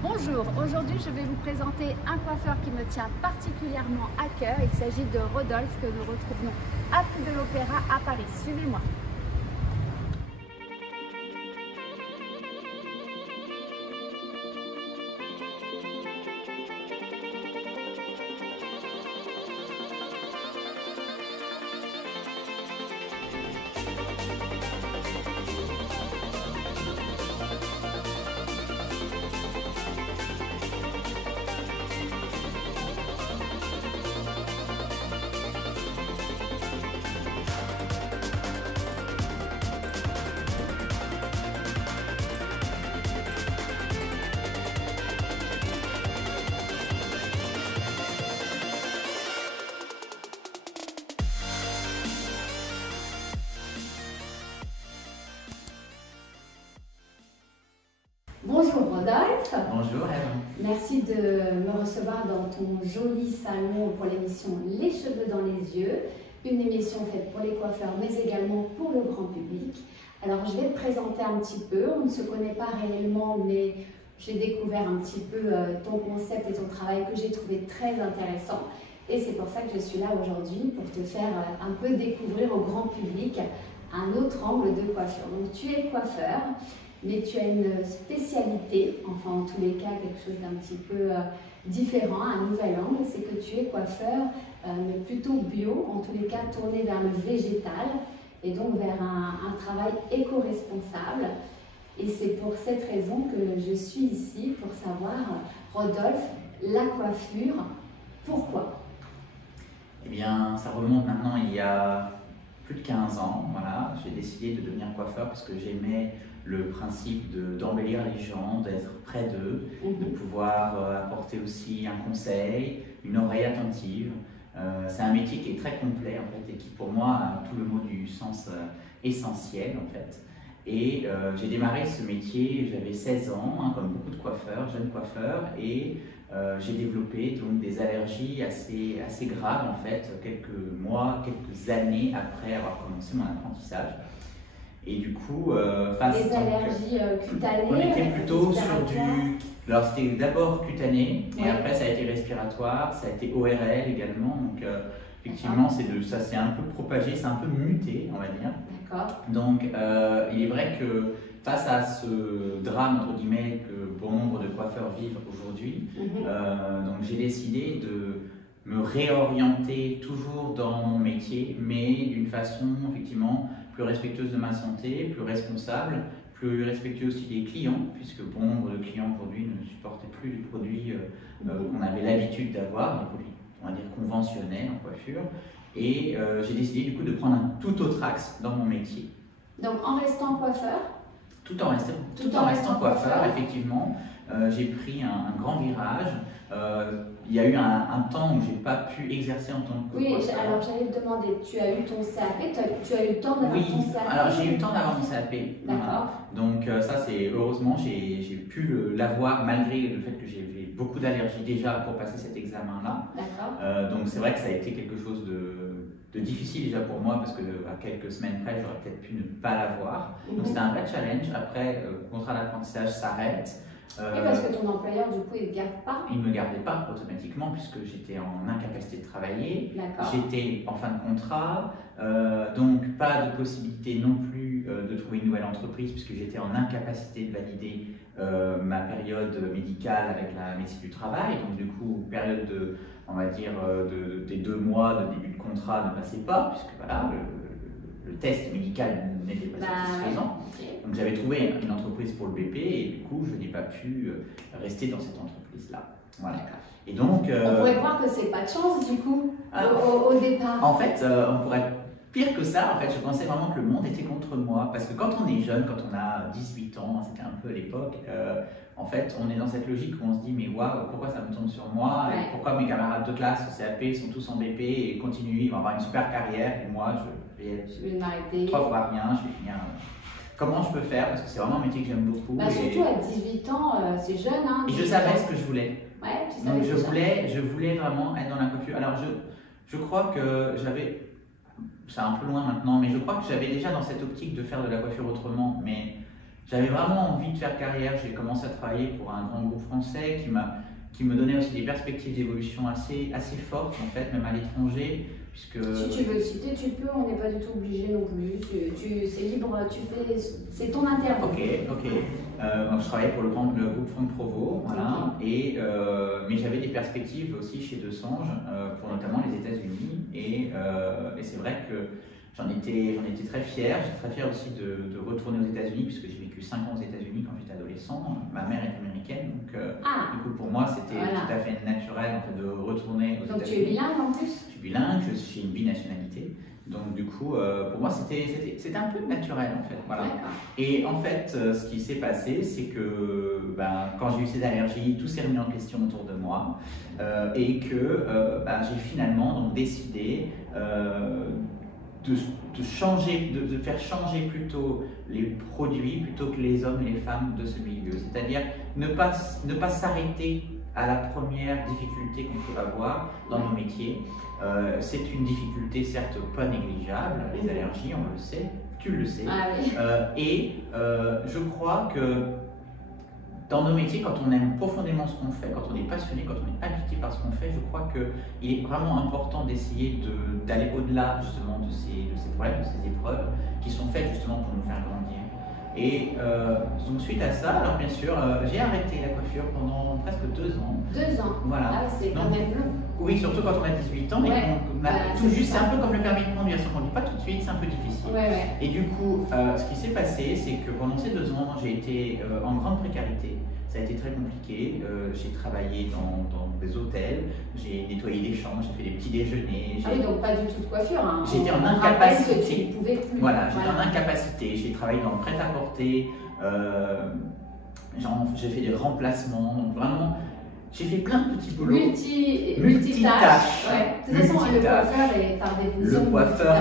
Bonjour, aujourd'hui je vais vous présenter un coiffeur qui me tient particulièrement à cœur. Il s'agit de Rodolphe que nous retrouvions à de l'Opéra à Paris. Suivez-moi. Bonjour Rodolphe. Bonjour Eve. Merci de me recevoir dans ton joli salon pour l'émission Les cheveux dans les yeux, une émission faite pour les coiffeurs mais également pour le grand public. Alors je vais te présenter un petit peu, on ne se connaît pas réellement mais j'ai découvert un petit peu ton concept et ton travail que j'ai trouvé très intéressant et c'est pour ça que je suis là aujourd'hui pour te faire un peu découvrir au grand public un autre angle de coiffure. Donc tu es coiffeur. Mais tu as une spécialité, enfin en tous les cas quelque chose d'un petit peu différent, un nouvel angle, c'est que tu es coiffeur, mais plutôt bio, en tous les cas tourné vers le végétal et donc vers un travail éco-responsable. Et c'est pour cette raison que je suis ici pour savoir, Rodolphe, la coiffure, pourquoi? Eh bien, ça remonte maintenant il y a plus de 15 ans. Voilà. J'ai décidé de devenir coiffeur parce que j'aimais le principe d'embellir les gens, d'être près d'eux, de pouvoir apporter aussi un conseil, une oreille attentive. C'est un métier qui est très complet en fait et qui pour moi a tout le mot du sens essentiel en fait. Et j'ai démarré ce métier, j'avais 16 ans, hein, comme beaucoup de coiffeurs, jeunes coiffeurs, et j'ai développé donc des allergies assez graves en fait, quelques mois, quelques années après avoir commencé mon apprentissage. Et du coup, des allergies cutanées. On était plutôt sur du. Alors c'était d'abord cutané, et ouais. après ça a été respiratoire, ça a été ORL également. Donc effectivement, ça s'est un peu propagé, c'est un peu muté, on va dire. D'accord. Donc il est vrai que face à ce drame entre guillemets que bon nombre de coiffeurs vivent aujourd'hui, donc j'ai décidé de me réorienter toujours dans mon métier, mais d'une façon effectivement plus respectueuse de ma santé, plus responsable, plus respectueux aussi des clients, puisque bon nombre de clients aujourd'hui ne supportaient plus les produits qu'on avait l'habitude d'avoir, les produits on va dire conventionnels en coiffure, et j'ai décidé du coup de prendre un tout autre axe dans mon métier. Donc en restant coiffeur? Tout en restant coiffeur, effectivement, j'ai pris un grand virage. Il y a eu un temps où je n'ai pas pu exercer en tant que coiffeur. Oui, alors j'allais te demander, tu as eu ton CAP, tu as eu le temps d'avoir ton CAP? Oui, alors j'ai eu le temps d'avoir mon CAP. D'accord. Donc ça, c'est heureusement, j'ai pu l'avoir malgré le fait que j'ai beaucoup d'allergies déjà pour passer cet examen-là. D'accord. Donc c'est vrai que ça a été quelque chose de difficile déjà pour moi parce que à quelques semaines près, j'aurais peut-être pu ne pas l'avoir. Donc c'était un vrai challenge. Après, le contrat d'apprentissage s'arrête. Oui, parce que ton employeur, du coup, il ne te garde pas? Il ne me gardait pas automatiquement puisque j'étais en incapacité de travailler. D'accord. J'étais en fin de contrat, donc pas de possibilité non plus de trouver une nouvelle entreprise puisque j'étais en incapacité de valider ma période médicale avec la médecine du travail. Donc du coup, période on va dire, des 2 mois de début de contrat ne passait pas puisque voilà, le test médical n'était pas satisfaisant. Okay. Donc j'avais trouvé une entreprise pour le BP et du coup je n'ai pas pu rester dans cette entreprise-là. Voilà. Et donc, on pourrait croire que c'est pas de chance du coup au départ. En fait, on pourrait pire que ça. En fait, je pensais vraiment que le monde était contre moi parce que quand on est jeune, quand on a 18 ans, c'était un peu à l'époque. En fait, on est dans cette logique où on se dit mais waouh, pourquoi ça me tombe sur moi et pourquoi mes camarades de classe au CAP sont tous en BP et continuent, ils vont avoir une super carrière et moi je vais m'arrêter 3 fois rien, je vais finir. Comment je peux faire parce que c'est vraiment un métier que j'aime beaucoup. Surtout à 18 ans, c'est jeune. Hein, et je savais ce que je voulais. Ouais, tu donc savais je voulais vraiment être dans la coiffure. Alors je crois que j'avais, c'est un peu loin maintenant, mais je crois que j'avais déjà dans cette optique de faire de la coiffure autrement. Mais j'avais vraiment envie de faire carrière. J'ai commencé à travailler pour un grand groupe français qui me donnait aussi des perspectives d'évolution assez fortes, en fait, même à l'étranger. Puisque... Si tu veux le citer, tu peux, on n'est pas du tout obligé non plus. C'est libre, c'est ton interview. Ok. Donc, je travaillais pour le groupe Franck Provost, voilà. Okay. Mais j'avais des perspectives aussi chez Desange, pour notamment les États-Unis. Et c'est vrai que j'en étais très fier. J'étais très fier aussi de retourner aux États-Unis, puisque j'ai vécu 5 ans aux États-Unis quand j'étais adolescent. Ma mère est américaine, donc du coup pour moi c'était tout à fait naturel en fait, de retourner aux États-Unis. Donc tu es bilingue en plus? Je suis bilingue, je suis une binationalité. Donc du coup, pour moi c'était un peu naturel en fait. Voilà. Et en fait, ce qui s'est passé, c'est que quand j'ai eu ces allergies, tout s'est remis en question autour de moi et que j'ai finalement donc, décidé de faire changer plutôt les produits plutôt que les hommes et les femmes de ce milieu. C'est-à-dire ne pas s'arrêter à la première difficulté qu'on peut avoir dans nos métiers. C'est une difficulté certes pas négligeable, les allergies, on le sait, tu le sais. Je crois que dans nos métiers, quand on aime profondément ce qu'on fait, quand on est passionné, quand on est habité par ce qu'on fait, je crois qu'il est vraiment important d'essayer d'aller au-delà justement de ces problèmes, de ces épreuves qui sont faites justement pour nous faire grandir. Et donc suite à ça, alors bien sûr, j'ai arrêté la coiffure pendant presque 2 ans. 2 ans. Voilà. Ah, c'est quand même long. Oui, surtout quand on a 18 ans, mais on a tout juste, c'est un peu comme le permis de conduire, ça ne conduit pas tout de suite, c'est un peu difficile. Et du coup, ce qui s'est passé, c'est que pendant ces 2 ans, j'ai été en grande précarité. Ça a été très compliqué. J'ai travaillé dans des hôtels, j'ai nettoyé des chambres, j'ai fait des petits déjeuners. Ah oui, donc pas du tout de coiffure. Hein. J'étais en incapacité. Que tu pouvais plus. Voilà, j'étais en incapacité. J'ai travaillé dans le prêt-à-porter. J'ai fait des remplacements. Donc vraiment, j'ai fait plein de petits boulots. Multitâches. De toute façon, le coiffeur est par définition. Le coiffeur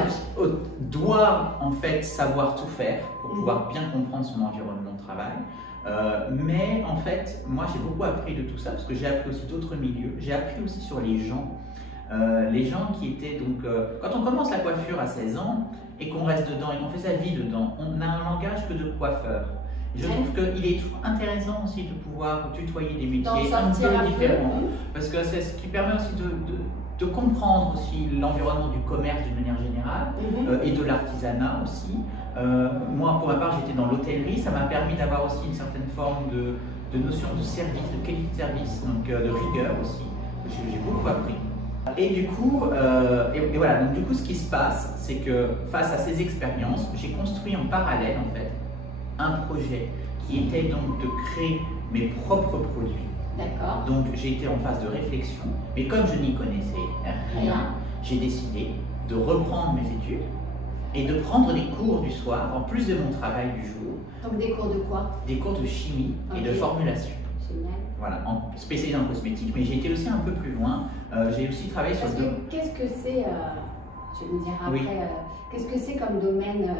doit en fait savoir tout faire pour pouvoir bien comprendre son environnement de travail. Mais en fait, moi j'ai beaucoup appris de tout ça parce que j'ai appris aussi d'autres milieux. J'ai appris aussi sur les gens. Les gens qui étaient donc. Quand on commence la coiffure à 16 ans et qu'on reste dedans et qu'on fait sa vie dedans, on n'a un langage que de coiffeur. Je trouve qu'il est intéressant aussi de pouvoir tutoyer des métiers un peu différents parce que c'est ce qui permet aussi de comprendre aussi l'environnement du commerce d'une manière générale et de l'artisanat aussi. Moi, pour ma part, j'étais dans l'hôtellerie, ça m'a permis d'avoir aussi une certaine forme de notion de service, de qualité de service, donc de rigueur aussi. J'ai beaucoup appris. Et du coup, voilà, donc du coup, ce qui se passe, c'est que face à ces expériences, j'ai construit en parallèle en fait un projet qui était donc de créer mes propres produits. D'accord. Donc j'ai été en phase de réflexion, mais comme je n'y connaissais rien, j'ai décidé de reprendre mes études et de prendre des cours du soir en plus de mon travail du jour. Donc des cours de quoi? Des cours de chimie et de formulation. Génial. Voilà, spécialisé en cosmétique, mais j'ai été aussi un peu plus loin. J'ai aussi travaillé sur... Qu'est-ce que c'est, tu me diras après, qu'est-ce que c'est comme domaine,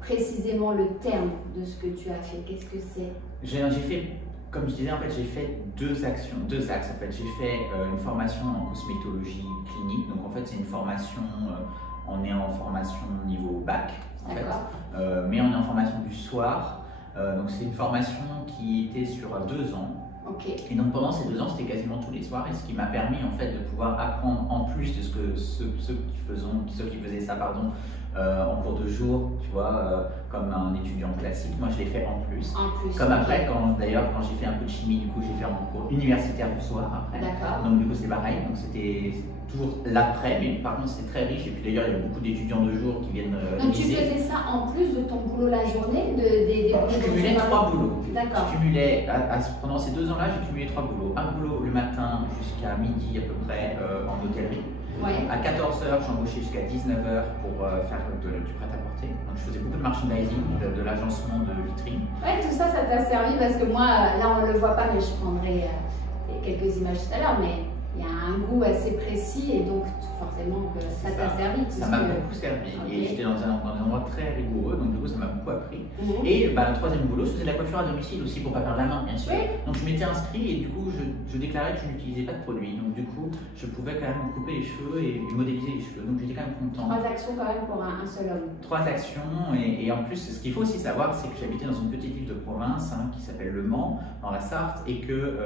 précisément le terme de ce que tu as fait? Qu'est-ce que c'est? J'ai fait, comme je disais, en fait, j'ai fait deux axes. En fait, j'ai fait une formation en cosmétologie clinique. Donc, en fait, c'est une formation, on est en formation niveau bac, en fait, mais on est en formation du soir. Donc, c'est une formation qui était sur 2 ans. Et donc, pendant ces 2 ans, c'était quasiment tous les soirs. Et ce qui m'a permis, en fait, de pouvoir apprendre en plus de ce que ceux qui faisaient ça, pardon, en cours de jour, tu vois, comme un étudiant classique. Moi, je l'ai fait en plus. Comme après, d'ailleurs, quand j'ai fait un peu de chimie, du coup, j'ai fait un cours universitaire du soir après. Donc, du coup, c'est pareil. Donc, c'était toujours l'après, mais par contre, c'est très riche. Et puis, d'ailleurs, il y a beaucoup d'étudiants de jour qui viennent Donc, tu faisais ça en plus de ton boulot la journée Je cumulais 3 boulots. D'accord. Je cumulais, pendant ces 2 ans-là, j'ai cumulé 3 boulots. Un boulot le matin jusqu'à midi à peu près en hôtellerie. À 14h, j'embauchais jusqu'à 19h pour faire du prêt-à-porter. Donc, je faisais beaucoup de merchandising, de l'agencement de vitrines. Ouais, tout ça t'a servi parce que moi, là, on ne le voit pas, mais je prendrai quelques images tout à l'heure. Mais il y a un goût assez précis et donc forcément que ça t'a servi. Ça m'a beaucoup servi. Okay. Et j'étais dans un endroit très rigoureux, donc du coup ça m'a beaucoup appris. Et le troisième boulot, je faisais de la coiffure à domicile aussi pour pas perdre la main, bien sûr. Oui. Donc je m'étais inscrit et du coup je déclarais que je n'utilisais pas de produits. Donc du coup je pouvais quand même me couper les cheveux et modéliser les cheveux. Donc j'étais quand même content. 3 actions quand même pour un seul homme. 3 actions et en plus ce qu'il faut aussi savoir c'est que j'habitais dans une petite ville de province qui s'appelle Le Mans, dans la Sarthe, et que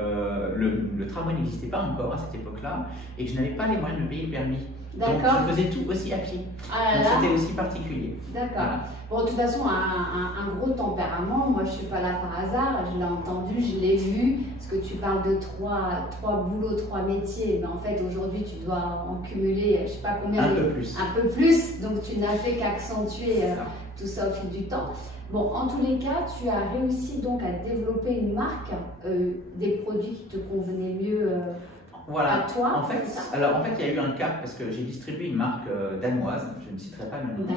le tramway n'existait pas encore à cette époque-là et que je n'avais pas les moyens de me payer le permis. Donc je faisais tout aussi à pied. Donc c'était aussi particulier. D'accord. Voilà. Bon, de toute façon, un gros tempérament, moi je ne suis pas là par hasard, je l'ai entendu, je l'ai vu, parce que tu parles de 3 boulots, 3 métiers, mais en fait aujourd'hui tu dois en cumuler, je ne sais pas combien. Un peu plus. Un peu plus, donc tu n'as fait qu'accentuer tout ça au fil du temps. Bon, en tous les cas, tu as réussi donc à développer une marque, des produits qui te convenaient mieux voilà. à toi. En fait, il y a eu un cap parce que j'ai distribué une marque danoise, je ne citerai pas le nom,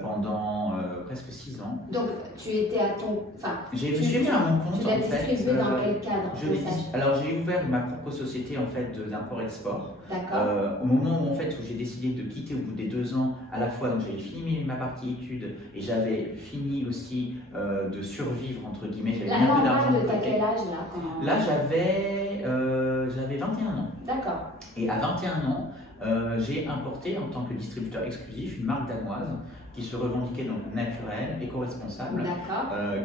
pendant presque 6 ans. Donc, tu étais à ton... J'ai mis à mon compte. Tu l'as distribué dans quel cadre? Alors, j'ai ouvert ma propre société en fait d'import-export. D'accord. Au moment où j'ai décidé de quitter au bout des 2 ans, à la fois, donc j'avais fini ma partie études et j'avais fini aussi de survivre entre guillemets. J'avais mis un peu d'argent. De quel âge là? Là, j'avais 21 ans. D'accord. Et à 21 ans, j'ai importé en tant que distributeur exclusif une marque danoise qui se revendiquait donc naturelle, éco-responsable,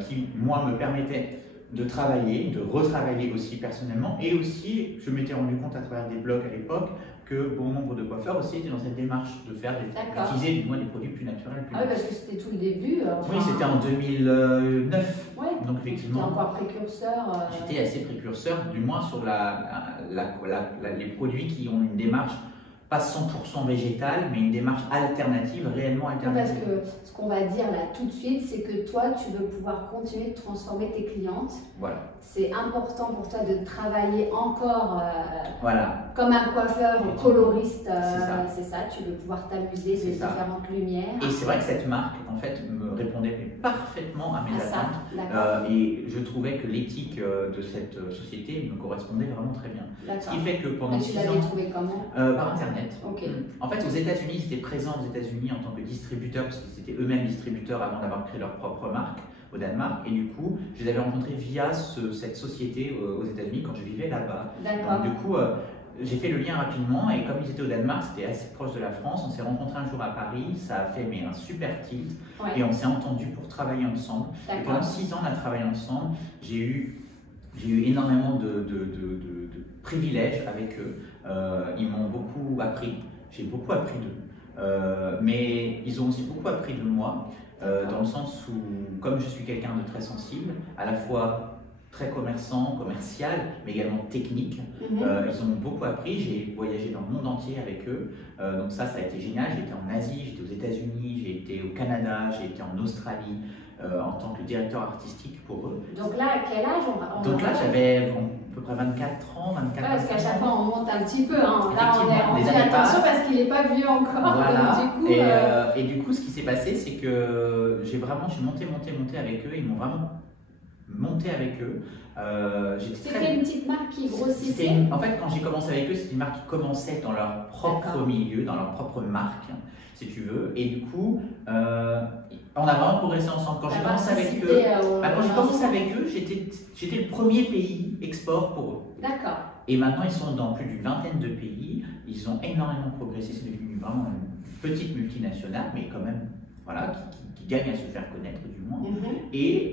qui moi me permettait de travailler, de retravailler aussi personnellement, et aussi je m'étais rendu compte à travers des blogs à l'époque que bon nombre de coiffeurs aussi étaient dans cette démarche de d'utiliser des produits plus naturels. Oui, parce que c'était tout le début. Oui, c'était en 2009. Ouais. Donc effectivement. J'étais encore précurseur. J'étais assez précurseur, du moins sur les produits qui ont une démarche pas 100% végétale, mais une démarche alternative, réellement alternative. Parce que ce qu'on va dire là tout de suite, c'est que toi, tu veux pouvoir continuer de transformer tes clientes. Voilà. C'est important pour toi de travailler encore comme un coiffeur coloriste. C'est ça, tu veux pouvoir t'amuser de différentes lumières. Et c'est vrai que cette marque, en fait, me répondait parfaitement à mes attentes. Et je trouvais que l'éthique de cette société me correspondait vraiment très bien. Ce qui fait que pendant 6 ans... Tu l'avais trouvé comment? Par Internet. Okay. En fait, aux États-Unis, ils étaient présents aux États-Unis en tant que distributeurs, parce qu'ils étaient eux-mêmes distributeurs avant d'avoir créé leur propre marque au Danemark. Et du coup, je les avais rencontrés via cette société aux États-Unis quand je vivais là-bas. D'accord. Du coup, j'ai fait le lien rapidement et comme ils étaient au Danemark, c'était assez proche de la France. On s'est rencontrés un jour à Paris, ça a fait un super tilt et on s'est entendus pour travailler ensemble. Et pendant 6 ans, on a travaillé ensemble. J'ai eu énormément de privilèges avec eux. Ils m'ont beaucoup appris. J'ai beaucoup appris d'eux. Mais ils ont aussi beaucoup appris de moi, dans le sens où, comme je suis quelqu'un de très sensible, à la fois très commercial, mais également technique. Ils ont beaucoup appris. J'ai voyagé dans le monde entier avec eux. Donc ça a été génial. J'ai été en Asie, j'étais aux États-Unis, j'ai été au Canada, j'ai été en Australie en tant que directeur artistique pour eux. Donc là, à quel âge Donc là, j'avais à peu près 24 ans, 24 ans. Parce qu'à chaque fois, on monte un petit peu. Hein. Là, on dit attention parce qu'il n'est pas vieux encore. Voilà. Donc, du coup, et du coup, ce qui s'est passé, c'est que je suis monté avec eux. Ils m'ont vraiment monté avec eux. C'était une petite marque qui grossissait. En fait, quand j'ai commencé avec eux, c'était une marque qui commençait dans leur propre milieu, dans leur propre marque, si tu veux. Et du coup, on a vraiment progressé ensemble. Quand j'ai commencé avec eux, j'étais le premier pays export pour eux. D'accord. Et maintenant, ils sont dans plus d'une vingtaine de pays. Ils ont énormément progressé. C'est devenu vraiment une petite multinationale, mais quand même, voilà, qui gagne à se faire connaître du moins. Et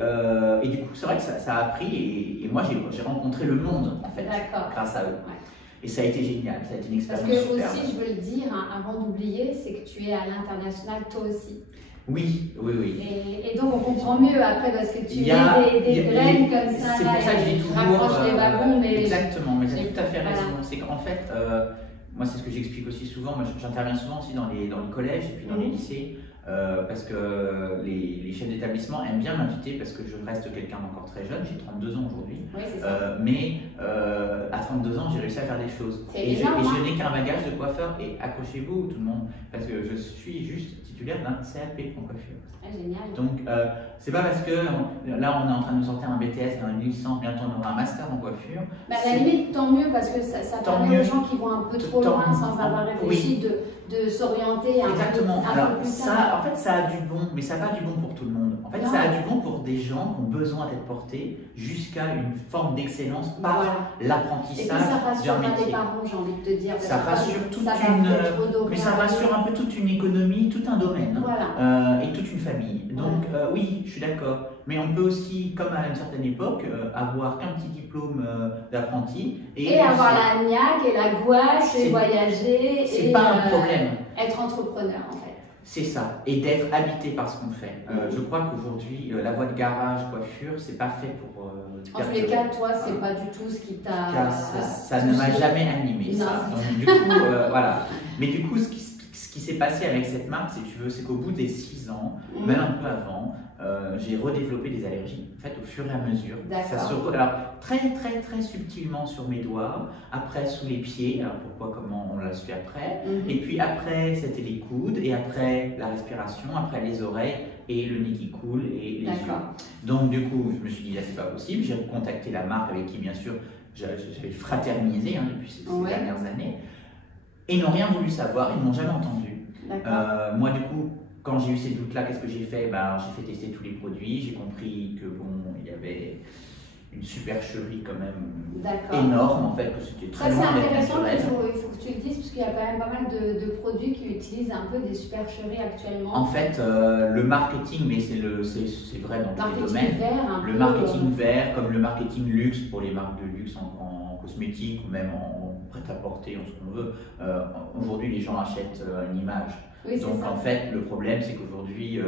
du coup, c'est vrai que ça a pris. Et moi, j'ai rencontré le monde, en fait, grâce à eux. Ouais. Et ça a été génial. Ça a été une expérience superbe. Parce que aussi, je veux le dire, avant d'oublier, c'est que tu es à l'international toi aussi. Oui. Et donc on comprend mieux après parce que tu mets des graines comme ça. C'est pour ça que je dis toujours. Les wagons, mais exactement, mais tu as tout à fait raison. C'est qu'en fait, moi c'est ce que j'explique aussi souvent. Moi j'interviens souvent aussi dans les collèges et puis dans les lycées parce que les chefs d'établissement aiment bien m'inviter parce que je reste quelqu'un d'encore très jeune. J'ai 32 ans aujourd'hui. Oui, c'est ça. Mais à 32 ans, j'ai réussi à faire des choses. Et je n'ai qu'un bagage de coiffeur, et accrochez-vous tout le monde, parce que je suis juste titulaire d'un CAP en coiffure. Ah, génial. Donc, c'est pas parce que là, on est en train de nous sortir un BTS, un licence, bientôt on aura un master en coiffure. Bah, à la limite, tant mieux, parce que ça permet aux gens qui vont un peu trop loin sans avoir réfléchi de s'orienter un peu plus tard. En fait, ça a du bon, mais ça n'a pas du bon pour tout le monde. En fait, ça a du bon pour des gens qui ont besoin d'être portés jusqu'à une forme d'excellence par l'apprentissage d'un métier. Et puis ça rassure pas les parents, j'ai envie de te dire. Ça rassure un peu toute une économie, tout un domaine, et toute une famille. Donc oui, je suis d'accord. Mais on peut aussi, comme à une certaine époque, avoir qu'un petit diplôme d'apprenti. Et avoir la niaque et la gouache et voyager. C'est pas un problème. Être entrepreneur en fait. C'est ça, et d'être habité par ce qu'on fait. Je crois qu'aujourd'hui, la voie de garage, coiffure, c'est pas fait pour. En tous les cas, toi, c'est pas du tout ce qui t'a. Ça ne m'a jamais animé, ça. Donc, du coup, voilà. Mais du coup, ce qui s'est passé avec cette marque, si tu veux, c'est qu'au bout des 6 ans, même un peu avant, j'ai redéveloppé des allergies, en fait, au fur et à mesure. Alors, très subtilement sur mes doigts, après sous les pieds, alors pourquoi, comment, on l'a su après. Et puis après, c'était les coudes, et après la respiration, après les oreilles, et le nez qui coule, et les yeux. Donc, du coup, je me suis dit, là, c'est pas possible. J'ai contacté la marque avec qui, bien sûr, j'avais fraternisé depuis ces dernières années. Et ils n'ont rien voulu savoir, ils ne m'ont jamais entendu. Moi, du coup, quand j'ai eu ces doutes-là, qu'est-ce que j'ai fait? J'ai fait tester tous les produits, j'ai compris que il y avait une supercherie quand même énorme, en fait, que c'était très loin d'être naturel. C'est intéressant, il faut que tu le dises, parce qu'il y a quand même pas mal de produits qui utilisent un peu des supercheries actuellement. En fait, le marketing, mais c'est vrai dans tous les domaines. Le marketing vert, comme le marketing luxe pour les marques de luxe en cosmétique ou même en prêt-à-porter, en ce qu'on veut. Aujourd'hui, les gens achètent une image. Donc en fait, le problème, c'est qu'aujourd'hui,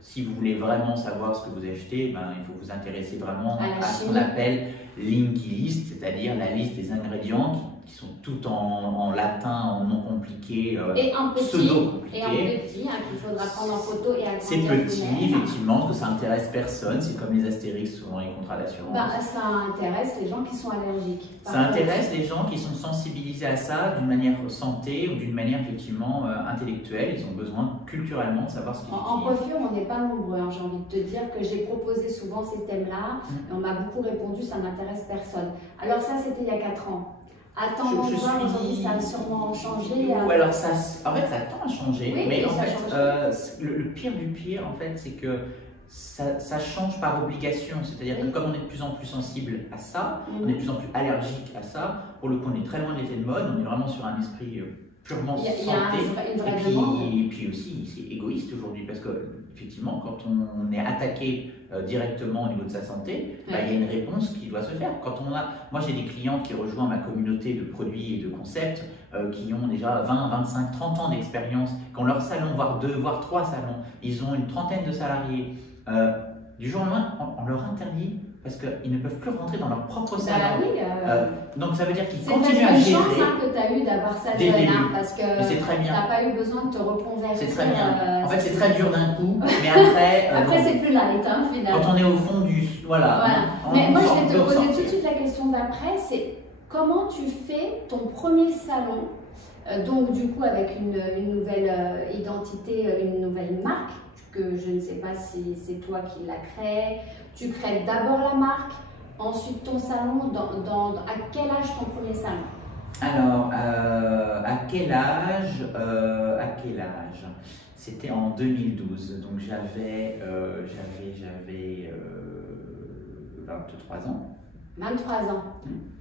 si vous voulez vraiment savoir ce que vous achetez, il faut vous intéresser vraiment à ce qu'on appelle Linky List, c'est-à-dire la liste des ingrédients qui sont tout en latin, en non compliqué, et en pseudo-compliqué. Et en petit, qu'il faudra prendre en photo et agrandir. C'est petit, effectivement, parce que ça intéresse personne. C'est comme les Astérix souvent les contrats d'assurance. Ça intéresse les gens qui sont allergiques. Ça intéresse les gens qui sont sensibilisés à ça d'une manière santé ou d'une manière effectivement intellectuelle. Ils ont besoin culturellement de savoir ce qu'ils utilisent. En coiffure, on n'est pas nombreux. J'ai envie de te dire que j'ai proposé souvent ces thèmes-là et on m'a beaucoup répondu, ça n'intéresse personne. Alors ça, c'était il y a 4 ans. Attends, aujourd'hui, ça a sûrement changé. Alors en fait, ça tend à changer. Oui, mais en fait, le pire du pire, en fait, c'est que ça change par obligation. C'est-à-dire que comme on est de plus en plus sensible à ça, on est de plus en plus allergique à ça, pour le coup, on est très loin de l'effet de mode, on est vraiment sur un esprit purement santé. Et puis aussi, c'est égoïste aujourd'hui, parce que effectivement, quand on est attaqué directement au niveau de sa santé, il y a une réponse qui doit se faire. Moi, j'ai des clients qui rejoignent ma communauté de produits et de concepts qui ont déjà 20, 25, 30 ans d'expérience, qui ont leur salon, voire 2, voire 3 salons. Ils ont une trentaine de salariés. Du jour au lendemain, on leur interdit parce qu'ils ne peuvent plus rentrer dans leur propre salon. Donc ça veut dire qu'ils continuent à gérer. C'est une chance que tu as eu d'avoir ça jeune, parce que tu n'as pas eu besoin de te reconvertir. C'est très bien. En fait, c'est très dur d'un coup, mais après. Après, c'est plus light, finalement. Quand on est au fond du. Voilà. Mais moi, je vais te poser tout de suite la question d'après, c'est comment tu fais ton premier salon, donc du coup avec une nouvelle identité, une nouvelle marque, que je ne sais pas si c'est toi qui l'as créée. Tu crées d'abord la marque, ensuite ton salon. À quel âge ton premier salon? Alors, à quel âge C'était en 2012, donc j'avais 23 ans. 23 ans.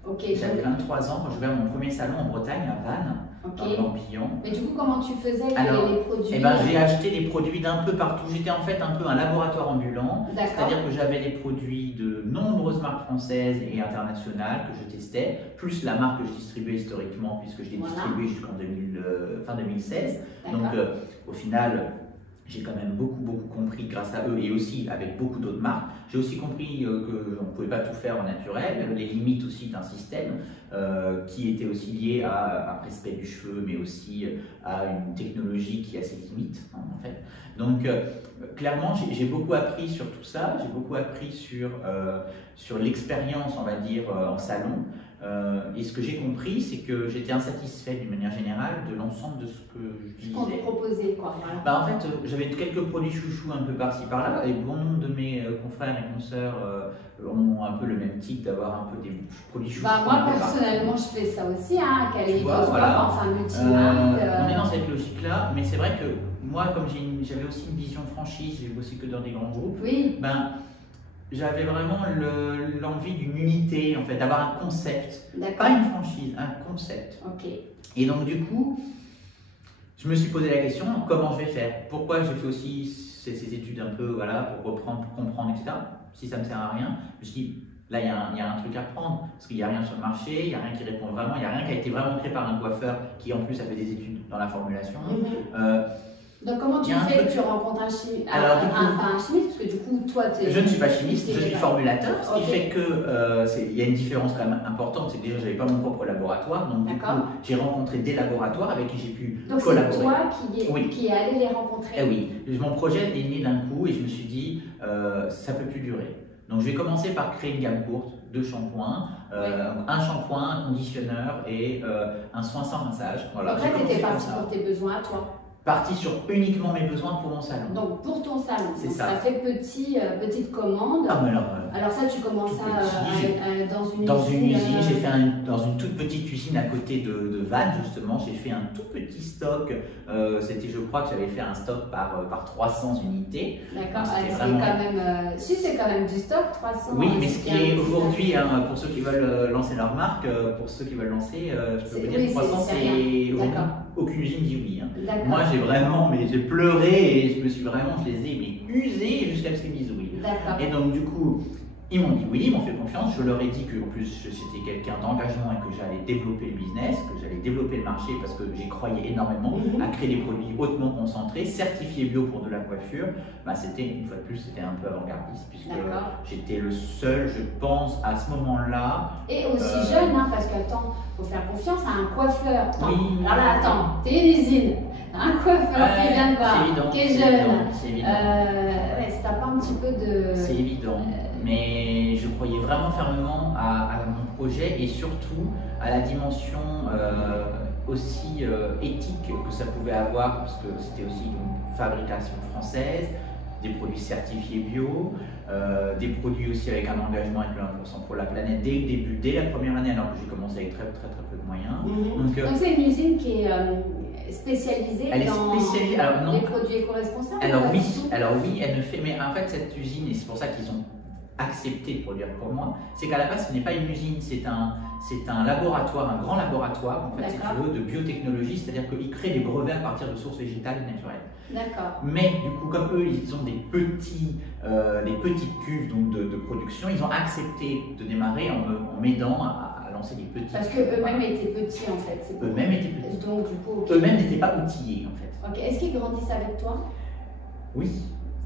Ok. J'avais 23 ans quand je vais à mon premier salon en Bretagne, à Vannes, dans le Morbihan. Mais du coup, comment tu faisais les produits? J'ai acheté des produits d'un peu partout. J'étais en fait un peu un laboratoire ambulant. C'est-à-dire que j'avais des produits de nombreuses marques françaises et internationales que je testais, plus la marque que je distribuais historiquement, puisque je l'ai distribuée jusqu'en fin 2016. Donc, au final, j'ai quand même beaucoup compris grâce à eux et aussi avec beaucoup d'autres marques. J'ai aussi compris qu'on ne pouvait pas tout faire en naturel, les limites aussi d'un système qui était aussi lié à un respect du cheveu, mais aussi à une technologie qui a ses limites, en fait. Donc, clairement, j'ai beaucoup appris sur tout ça, j'ai beaucoup appris sur l'expérience, on va dire, en salon. Et ce que j'ai compris, c'est que j'étais insatisfait d'une manière générale de l'ensemble de ce que je disais. Qu'on te proposait, quoi. Voilà. Bah, en fait, j'avais quelques produits chouchous un peu par-ci par-là, et bon nombre de mes confrères et consoeurs ont un peu le même type d'avoir un peu des produits chouchous. Bah, moi, personnellement, je fais ça aussi, hein, kaléidoscope, voilà. enfin, multimarque. On est dans cette logique-là, mais c'est vrai que moi, comme j'avais aussi une vision franchise, j'ai bossé que dans des grands groupes, oui. Ben, j'avais vraiment l'envie d'une unité, en fait, d'avoir un concept, pas une franchise, un concept. Ok. Et donc du coup, je me suis posé la question, comment je vais faire? Pourquoi j'ai fait aussi ces études un peu, voilà, pour reprendre, pour comprendre, etc. Si ça ne me sert à rien, je me suis dit, là, il y a un truc à prendre, parce qu'il n'y a rien sur le marché, il n'y a rien qui répond vraiment, il n'y a rien qui a été vraiment créé par un coiffeur qui en plus a fait des études dans la formulation. Donc comment tu fais que tu rencontres un chimiste, pas un chimiste, parce que du coup toi tu es... Je ne suis pas chimiste, je suis formulateur, ce qui fait que il y a une différence quand même importante, c'est que déjà j'avais pas mon propre laboratoire, donc du coup j'ai rencontré des laboratoires avec qui j'ai pu collaborer. Donc c'est toi qui est allé les rencontrer. Eh oui, mon projet est né d'un coup et je me suis dit ça peut plus durer. Donc je vais commencer par créer une gamme courte de shampoings, un shampoing, un conditionneur et un soin sans rinçage. Voilà, donc là tu étais parti pour tes besoins à toi. Parti sur uniquement mes besoins pour mon salon. Donc pour ton salon, c'est ça. Ça fait petite commande. Ah, mais alors ça tu commences dans une usine. J'ai fait dans une toute petite usine à côté de Vannes justement. J'ai fait un tout petit stock. C'était, je crois que j'avais fait un stock par 300 unités. D'accord. C'est quand même du stock 300. Oui, mais ce qui est aujourd'hui, hein, pour ceux qui veulent lancer leur marque, pour ceux qui veulent lancer, je peux vous dire 300 c'est aucune usine dit oui. Hein. Moi j'ai pleuré et je les ai usés jusqu'à ce qu'ils me disent oui. Et donc du coup, ils m'ont dit oui, ils m'ont fait confiance. Je leur ai dit qu'en plus j'étais quelqu'un d'engagement et que j'allais développer le business, que j'allais développer le marché parce que j'y croyais énormément à créer des produits hautement concentrés, certifiés bio pour de la coiffure. Bah, c'était une fois de plus, c'était un peu avant-gardiste puisque j'étais le seul, je pense, à ce moment-là. Et aussi jeune, hein, parce qu'attends, il faut faire confiance à un coiffeur. Alors là, attends, t'es une usine, un coiffeur qui vient de voir, qui est jeune. C'est évident. Si t'as pas un petit peu de... C'est évident. Mais je croyais vraiment fermement à mon projet et surtout à la dimension aussi éthique que ça pouvait avoir, parce que c'était aussi une fabrication française, des produits certifiés bio, des produits aussi avec un engagement avec le 1% pour la planète dès le début, dès la première année, alors que j'ai commencé avec très peu de moyens. Donc c'est une usine qui est spécialisée dans les produits éco-responsables? Alors oui, elle ne fait, mais en fait cette usine, et c'est pour ça qu'ils ont accepté de produire pour moi, c'est qu'à la base ce n'est pas une usine, c'est un laboratoire, un grand laboratoire en fait, si tu veux, de biotechnologie, c'est-à-dire qu'ils créent des brevets à partir de sources végétales et naturelles. D'accord. Mais du coup, comme eux, ils ont des petites cuves donc, de production, ils ont accepté de démarrer en m'aidant à lancer des petits. Parce qu'eux-mêmes étaient petits en fait. Eux-mêmes étaient petits. Donc du coup, eux-mêmes n'étaient pas outillés en fait. Ok. Est-ce qu'ils grandissent avec toi? Oui.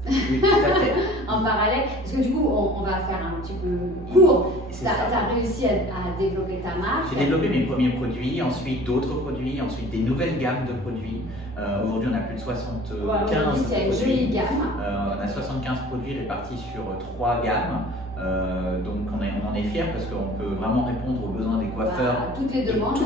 Oui, tout à fait. En parallèle, parce que du coup, on va faire un petit peu court. Tu as réussi à développer ta marque. J'ai développé mes premiers produits, ensuite d'autres produits, ensuite des nouvelles gammes de produits. Aujourd'hui, on a plus de 75 produits. Une jolie gamme. On a 75 produits répartis sur 3 gammes. Donc on en est fiers parce qu'on peut vraiment répondre aux besoins des coiffeurs. Toutes les demandes.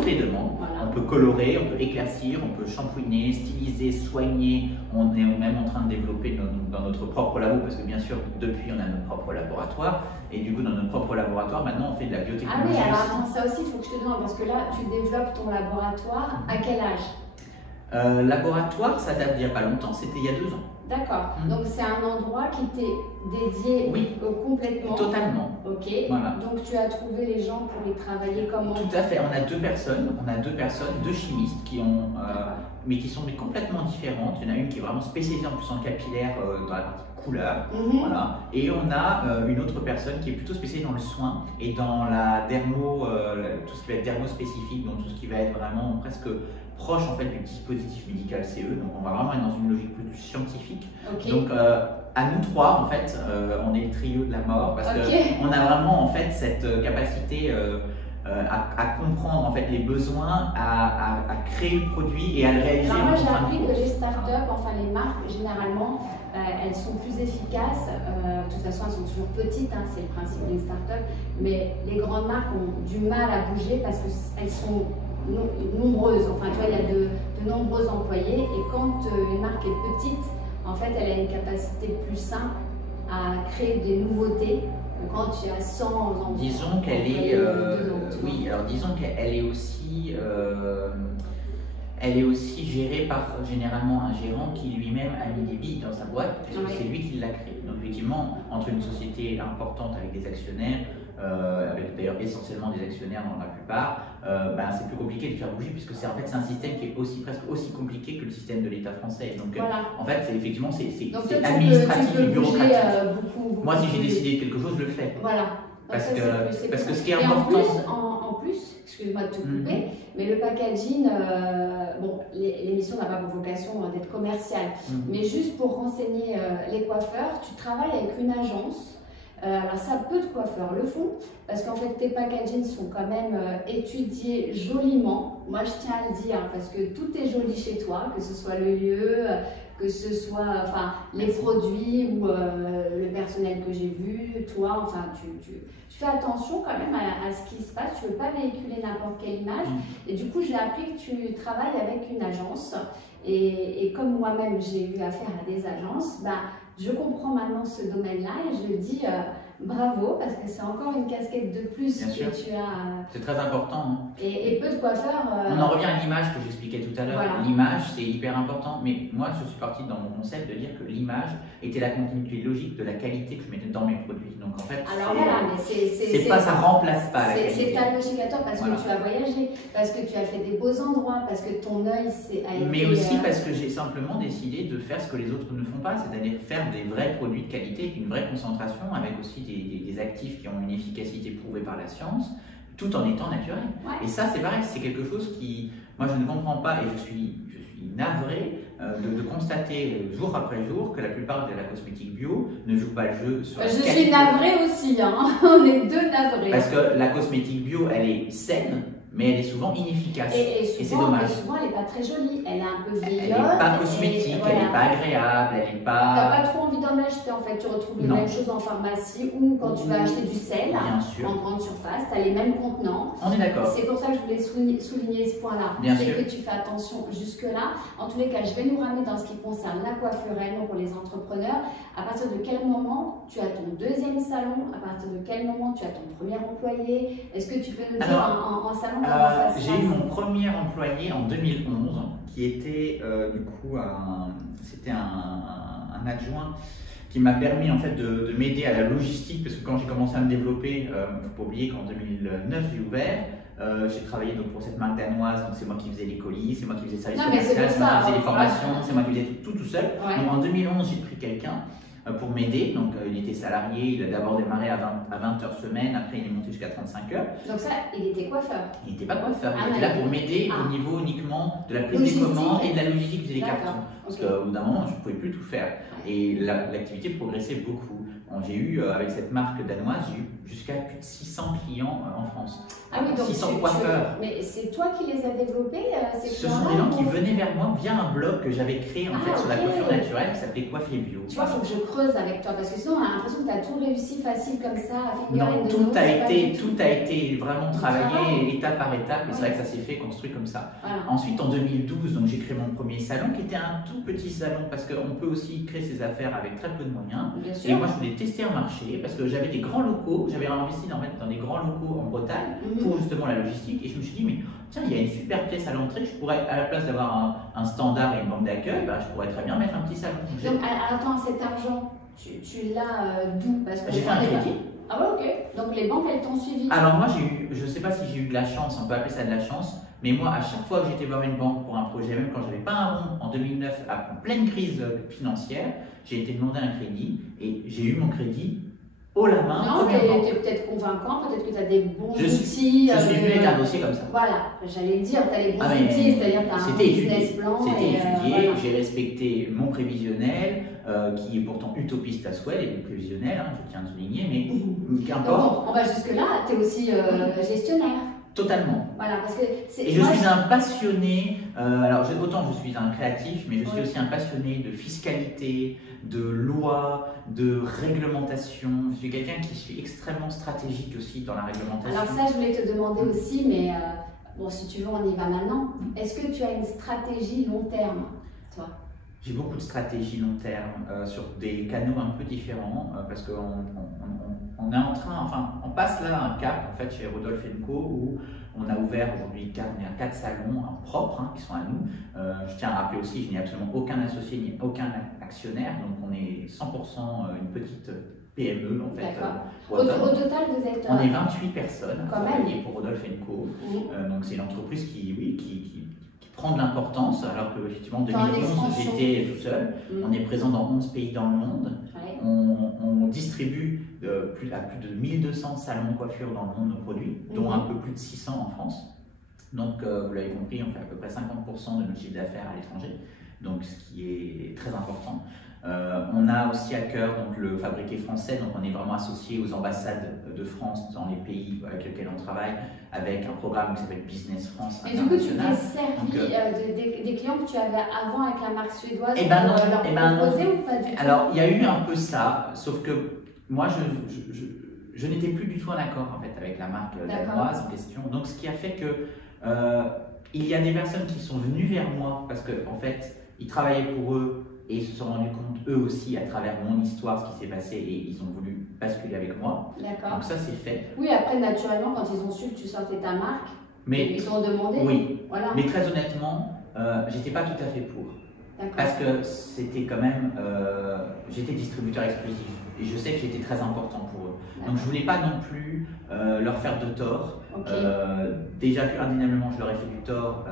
Voilà. On peut colorer, on peut éclaircir, on peut shampouiner, styliser, soigner. On est même en train de développer dans notre propre labo parce que bien sûr depuis on a notre propre laboratoire et du coup dans notre propre laboratoire maintenant on fait de la biotechnologie. Ah oui, alors attends, ça aussi il faut que je te demande parce que là tu développes ton laboratoire à quel âge? Laboratoire, ça date d'il n'y a pas longtemps, c'était il y a 2 ans. D'accord, donc c'est un endroit qui t'est dédié complètement. Totalement. Ok, voilà. Donc tu as trouvé les gens pour y travailler comment? Tout à fait, on a deux personnes, deux chimistes mais qui sont complètement différentes. Il y en a une qui est vraiment spécialisée en plus en capillaire dans la partie couleur, voilà. Et on a une autre personne qui est plutôt spécialisée dans le soin et dans la dermo, tout ce qui va être dermo spécifique, donc tout ce qui va être vraiment presque proche en fait du dispositif médical CE, donc on va vraiment être dans une logique plus scientifique. Donc à nous 3 en fait, on est le trio de la mort parce qu'on a vraiment en fait cette capacité à comprendre en fait les besoins, à créer le produit et à le réaliser. Alors moi j'ai appris que les startups, enfin les marques généralement, elles sont plus efficaces de toute façon, elles sont toujours petites, hein, c'est le principe d'une start-up, mais les grandes marques ont du mal à bouger parce qu'elles sont nombreuses. Enfin, tu vois, il y a de nombreux employés et quand une marque est petite, en fait, elle a une capacité plus simple à créer des nouveautés. Quand tu as 100 employés. Disons qu'elle est, oui, alors disons qu'elle est aussi, elle est aussi gérée par généralement un gérant qui lui-même a mis des billes dans sa boîte, puisque c'est lui qui l'a créée. Donc effectivement, entre une société importante avec des actionnaires, avec d'ailleurs essentiellement des actionnaires dans la plupart, c'est plus compliqué de faire bouger, puisque c'est en fait un système qui est presque aussi compliqué que le système de l'État français. Donc en fait, effectivement, c'est administratif et bureaucratique. Moi, si j'ai décidé de quelque chose, je le fais. Voilà. Parce que ce qui est important. En plus, excuse-moi de te couper, mais le packaging, bon, l'émission n'a pas pour vocation d'être commerciale, mais juste pour renseigner les coiffeurs, tu travailles avec une agence. Alors ça, peu de coiffeurs le font, parce qu'en fait tes packagings sont quand même étudiés joliment. Moi je tiens à le dire, parce que tout est joli chez toi, que ce soit le lieu, que ce soit les produits ou le personnel que j'ai vu, toi, enfin tu fais attention quand même à ce qui se passe, tu ne veux pas véhiculer n'importe quelle image. Et du coup j'ai appris que tu travailles avec une agence, et comme moi-même j'ai eu affaire à des agences, je comprends maintenant ce domaine-là et je dis bravo, parce que c'est encore une casquette de plus que tu as. C'est très important. Hein. Et peu de coiffeurs. On en revient à l'image que j'expliquais tout à l'heure. Voilà. L'image, c'est hyper important, mais moi je suis parti dans mon concept de dire que l'image était la continuité logique de la qualité que je mettais dans mes produits. Donc en fait, ça remplace pas la qualité. C'est ta logique à toi, parce que tu as voyagé, parce que tu as fait des beaux endroits, parce que ton œil a été. Mais aussi parce que j'ai simplement décidé de faire ce que les autres ne font pas, c'est-à-dire faire des vrais produits de qualité avec une vraie concentration, avec aussi des actifs qui ont une efficacité prouvée par la science, tout en étant naturel. Ouais. Et ça, c'est pareil, c'est quelque chose qui, moi, je ne comprends pas, et je suis navré de constater jour après jour que la plupart de la cosmétique bio ne joue pas le jeu sur la qualité. Je suis navrée aussi, hein. On est deux navrés. Parce que la cosmétique bio, elle est saine, mais elle est souvent inefficace. Et c'est dommage. Et souvent, elle n'est pas très jolie. Elle est un peu vieillotte. Elle n'est pas cosmétique, elle n'est pas agréable, elle n'est pas. Tu n'as pas trop envie d'en acheter en fait. Tu retrouves les mêmes choses en pharmacie ou quand tu vas acheter du sel en grande surface. Tu as les mêmes contenants. On est d'accord. C'est pour ça que je voulais souligner ce point-là. C'est que tu fais attention jusque-là. En tous les cas, je vais nous ramener dans ce qui concerne la coiffure réellement pour les entrepreneurs. À partir de quel moment tu as ton deuxième salon? À partir de quel moment tu as ton premier employé? Est-ce que tu peux nous dire en salon? J'ai eu mon premier employé en 2011 qui était du coup c'était un adjoint qui m'a permis en fait de m'aider à la logistique, parce que quand j'ai commencé à me développer, il ne faut pas oublier qu'en 2009 j'ai ouvert. J'ai travaillé donc pour cette marque danoise, donc c'est moi qui faisais les colis, c'est moi qui faisais le service commercial, c'est moi qui faisais les formations, c'est moi qui faisais tout seul. Ouais. Donc en 2011 j'ai pris quelqu'un pour m'aider, donc il était salarié, il a d'abord démarré à 20 heures semaine, après il est monté jusqu'à 35 heures. Donc ça, il était coiffeur? Il n'était pas coiffeur, il était là pour m'aider au niveau uniquement de la prise des commandes et de la logistique des cartons. Parce qu'au bout d'un moment, je ne pouvais plus tout faire. Et l'activité progressait beaucoup. J'ai eu, avec cette marque danoise, j'ai eu jusqu'à plus de 600 clients en France. Ah oui, donc 600 coiffeurs. Mais c'est toi qui les as développés, Ce sont des gens qui venaient vers moi via un blog que j'avais créé en fait sur la coiffure naturelle qui s'appelait Coiffier Bio. Tu vois, il faut que je creuse avec toi, parce que sinon on a l'impression que tu as tout réussi facile comme ça. Non, tout a été vraiment travaillé étape par étape, et c'est vrai que ça s'est fait construit comme ça. Voilà. Ensuite, en 2012, donc j'ai créé mon premier salon qui était un tout petit salon, parce qu'on peut aussi créer ses affaires avec très peu de moyens. Et moi, je voulais tester un marché, parce que j'avais des grands locaux, j'avais investi dans des grands locaux en Bretagne pour justement la logistique, et je me suis dit, mais tiens, il y a une super pièce à l'entrée, je pourrais, à la place d'avoir un standard et une banque d'accueil, je pourrais très bien mettre un petit salon. Donc, attends, cet argent, tu l'as d'où? J'ai fait un crédit. Ah ouais, ok. Donc les banques, elles t'ont suivi? Alors moi, je ne sais pas si j'ai eu de la chance, on peut appeler ça de la chance, mais moi, à chaque fois que j'étais voir une banque pour un projet, même quand j'avais pas un rond en 2009, en pleine crise financière, j'ai été demander un crédit et j'ai eu mon crédit haut la main. Non, tu es peut-être convaincant, peut-être que tu as des bons outils. Je suis venu avec un dossier comme ça. Voilà, j'allais dire, tu as les bons outils, c'est-à-dire tu as un business plan. C'était étudié, voilà. J'ai respecté mon prévisionnel, qui est pourtant utopiste à souhait, les prévisionnels, hein, je tiens à le souligner, mais qu'importe. On va jusque-là, tu es aussi gestionnaire. Totalement. Voilà, parce que et je suis un passionné, alors autant je suis un créatif, mais je suis aussi un passionné de fiscalité, de loi, de réglementation. Je suis quelqu'un qui suis extrêmement stratégique aussi dans la réglementation. Alors ça, je voulais te demander aussi, mais bon, si tu veux, on y va maintenant. Est-ce que tu as une stratégie long terme, toi? J'ai beaucoup de stratégies long terme sur des canaux un peu différents parce qu'on est en train, enfin, on passe là un cap en fait chez Rodolphe & Co où on a ouvert aujourd'hui 4 salons propres qui sont à nous. Je tiens à rappeler aussi, je n'ai absolument aucun associé ni aucun actionnaire, donc on est 100% une petite PME en fait. Au total, vous êtes... On est 28 personnes quand même pour Rodolphe & Co. Donc c'est une entreprise qui prend de l'importance, alors que effectivement en 2011 j'étais tout seul. On est présent dans 11 pays dans le monde. Ouais. On distribue à plus de 1200 salons de coiffure dans le monde nos produits, dont un peu plus de 600 en France. Donc vous l'avez compris, on fait à peu près 50% de notre chiffre d'affaires à l'étranger, donc ce qui est très important. On a aussi à cœur donc, le fabriqué français, donc on est vraiment associé aux ambassades de France dans les pays avec lesquels on travaille, avec un programme qui s'appelle Business France International. Et du coup, tu t'es servi des clients que tu avais avant avec la marque suédoise pour leur proposer ou pas du tout? Alors, il y a eu un peu ça, sauf que moi, je n'étais plus du tout en accord en fait, avec la marque danoise en question. Donc, ce qui a fait que il y a des personnes qui sont venues vers moi parce qu'en fait, ils travaillaient pour eux et ils se sont rendus compte eux aussi à travers mon histoire ce qui s'est passé et ils ont voulu basculer avec moi. Donc ça c'est fait. Oui, après naturellement quand ils ont su que tu sortais ta marque, ils t'ont demandé. Oui, voilà. Mais très honnêtement, j'étais pas tout à fait pour. Parce que c'était quand même, j'étais distributeur exclusif et je sais que j'étais très important pour eux. Donc je voulais pas non plus leur faire de tort. Déjà qu'indéniablement je leur ai fait du tort,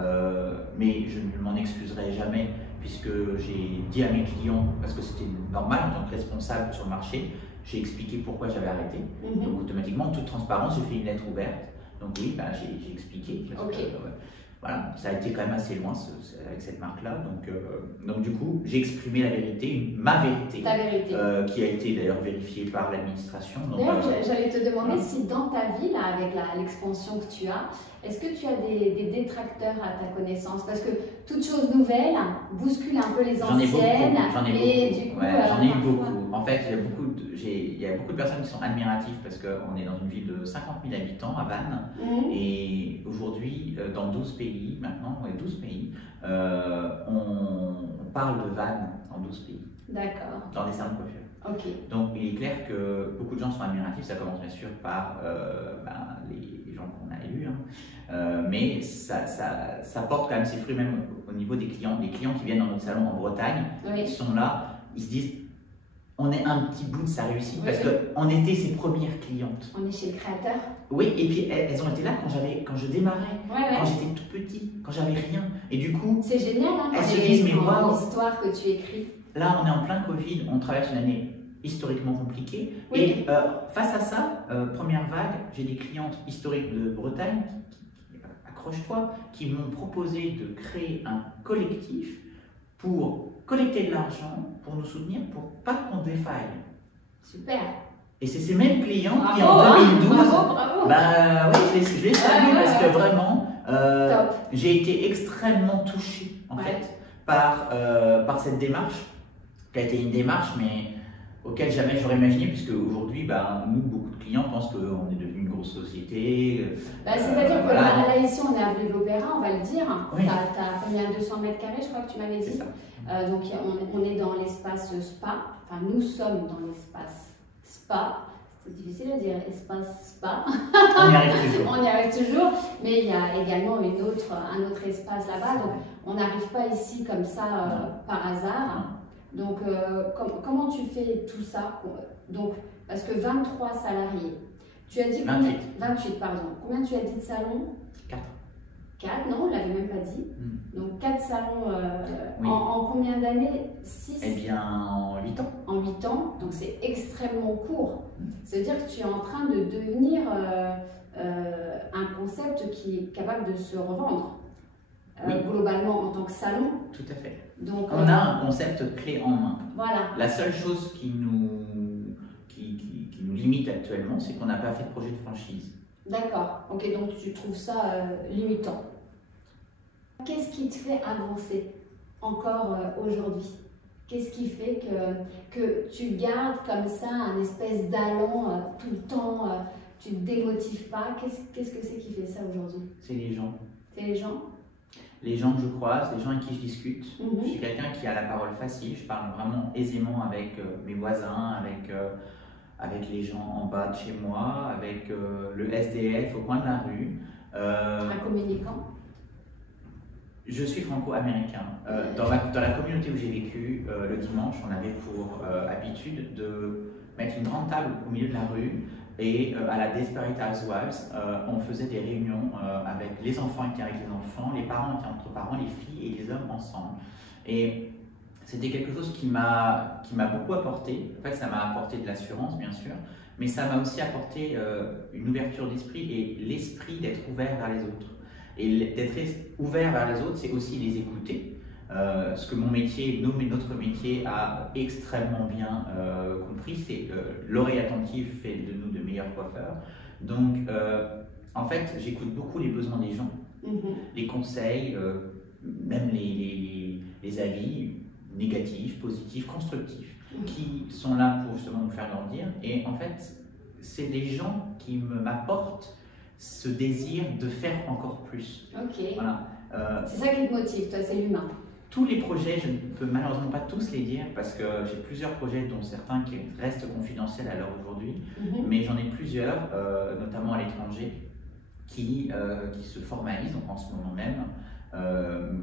mais je ne m'en excuserai jamais puisque j'ai dit à mes clients, parce que c'était normal en tant que responsable sur le marché, j'ai expliqué pourquoi j'avais arrêté. Donc automatiquement, en toute transparence, j'ai fait une lettre ouverte. Donc oui, j'ai expliqué. Voilà, ça a été quand même assez loin avec cette marque-là. Donc du coup, j'ai exprimé la vérité, ma vérité, qui a été d'ailleurs vérifiée par l'administration. D'ailleurs, j'allais te demander si dans ta vie, là, avec l'expansion que tu as, est-ce que tu as des détracteurs à ta connaissance? Parce que toute chose nouvelle bouscule un peu les anciennes. J'en ai eu beaucoup. En fait, il y a beaucoup de personnes qui sont admiratives parce qu'on est dans une ville de 50 000 habitants à Vannes. Et aujourd'hui, dans 12 pays, maintenant, 12 pays, on parle de Vannes dans 12 pays. D'accord. Dans des salons de coiffure. Donc il est clair que beaucoup de gens sont admiratifs. Ça commence bien sûr par les gens qu'on a élus. Mais ça porte quand même ses fruits même au niveau des clients. Les clients qui viennent dans notre salon en Bretagne, ils sont là, ils se disent on est un petit bout de sa réussite parce qu'on était ses premières clientes. On est chez le créateur. Oui, et puis elles ont été là quand je démarrais, quand j'étais tout petit, quand j'avais rien. Et du coup, c'est génial, elles se disent mais waouh, l'histoire que tu écris. Là, on est en plein Covid, on traverse une année historiquement compliquée. Et face à ça, première vague, j'ai des clientes historiques de Bretagne, accroche-toi, qui m'ont proposé de créer un collectif pour collecter de l'argent, pour nous soutenir, pour pas qu'on défaille. Super. Et c'est ces mêmes clients qui en 2012, je les salue parce que vraiment, j'ai été extrêmement touché en fait par cette démarche, qui a été une démarche mais auquel jamais j'aurais imaginé, puisque aujourd'hui, nous, beaucoup de clients pensent qu'on est devenu une grosse société. C'est-à-dire que là, ici, on est avenue de l'Opéra, on va le dire. Tu as combien, 200 mètres carrés, je crois que tu m'avais dit. Donc, on est dans l'espace spa. Enfin, nous sommes dans l'espace spa. C'est difficile à dire, espace spa. On y arrive toujours. On y arrive toujours. Mais il y a également un autre espace là-bas. Donc, on n'arrive pas ici comme ça par hasard. Donc, comment tu fais tout ça? Donc, parce que 23 salariés, tu as dit 28. 28, pardon. Combien tu as dit de salons? 4. 4, non, on ne l'avait même pas dit. Donc 4 salons Oui. en combien d'années? 6? Eh bien, en 8 ans. En 8 ans, donc c'est extrêmement court. C'est-à-dire que tu es en train de devenir un concept qui est capable de se revendre. Oui. Globalement en tant que salon. Tout à fait. Donc, On a un concept clé en main. Voilà. La seule chose qui nous limite actuellement, c'est qu'on n'a pas fait de projet de franchise. D'accord. Ok, donc tu trouves ça limitant. Qu'est-ce qui te fait avancer encore aujourd'hui? Qu'est-ce qui fait que tu gardes comme ça un espèce d'allant tout le temps, tu ne te démotives pas? Qu'est-ce que c'est qui fait ça aujourd'hui? C'est les gens. C'est les gens? Les gens que je croise, les gens avec qui je discute. Je suis quelqu'un qui a la parole facile, je parle vraiment aisément avec mes voisins, avec les gens en bas de chez moi, avec le SDF au coin de la rue. Un communicant? Je suis franco-américain. Dans la communauté où j'ai vécu, le dimanche, on avait pour habitude de mettre une grande table au milieu de la rue et à la Desperate Housewives, on faisait des réunions avec les enfants étaient avec les enfants, les parents étaient entre parents, les filles et les hommes ensemble. Et c'était quelque chose qui m'a beaucoup apporté. En fait, ça m'a apporté de l'assurance, bien sûr, mais ça m'a aussi apporté une ouverture d'esprit et l'esprit d'être ouvert vers les autres. Et d'être ouvert vers les autres, c'est aussi les écouter. Ce que mon métier, notre métier a extrêmement bien compris, c'est l'oreille attentive fait de nous de meilleurs coiffeurs. Donc, en fait, j'écoute beaucoup les besoins des gens, les conseils, même les avis négatifs, positifs, constructifs, qui sont là pour justement nous faire grandir. Et en fait, c'est des gens qui m'apportent ce désir de faire encore plus. Ok. Voilà. C'est ça qui te motive, toi, c'est l'humain. Tous les projets, je ne peux malheureusement pas tous les dire parce que j'ai plusieurs projets, dont certains qui restent confidentiels à l'heure d'aujourd'hui, mais j'en ai plusieurs, notamment à l'étranger, qui se formalisent donc en ce moment même.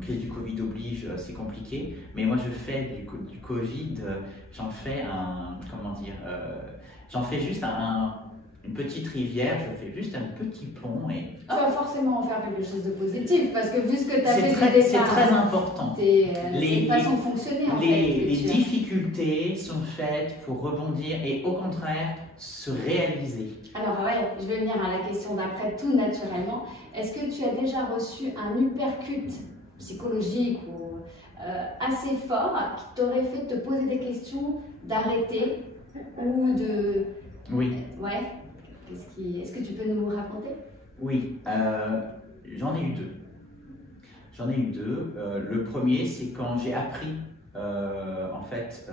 Crise du Covid oblige, c'est compliqué, mais moi je fais du Covid, j'en fais j'en fais juste une petite rivière, je fais juste un petit pont et... Tu vas forcément en faire quelque chose de positif, parce que vu ce que tu as fait C'est très important. C'est une façon de fonctionner en fait. Les difficultés sont faites pour rebondir et au contraire se réaliser. Alors ouais, je vais venir à la question d'après tout naturellement. Est-ce que tu as déjà reçu un uppercut psychologique ou assez fort qui t'aurait fait te poser des questions, d'arrêter ou de... Oui. Ouais. Est-ce que tu peux nous raconter? Oui, j'en ai eu deux. J'en ai eu deux. Le premier, c'est quand j'ai appris, en fait,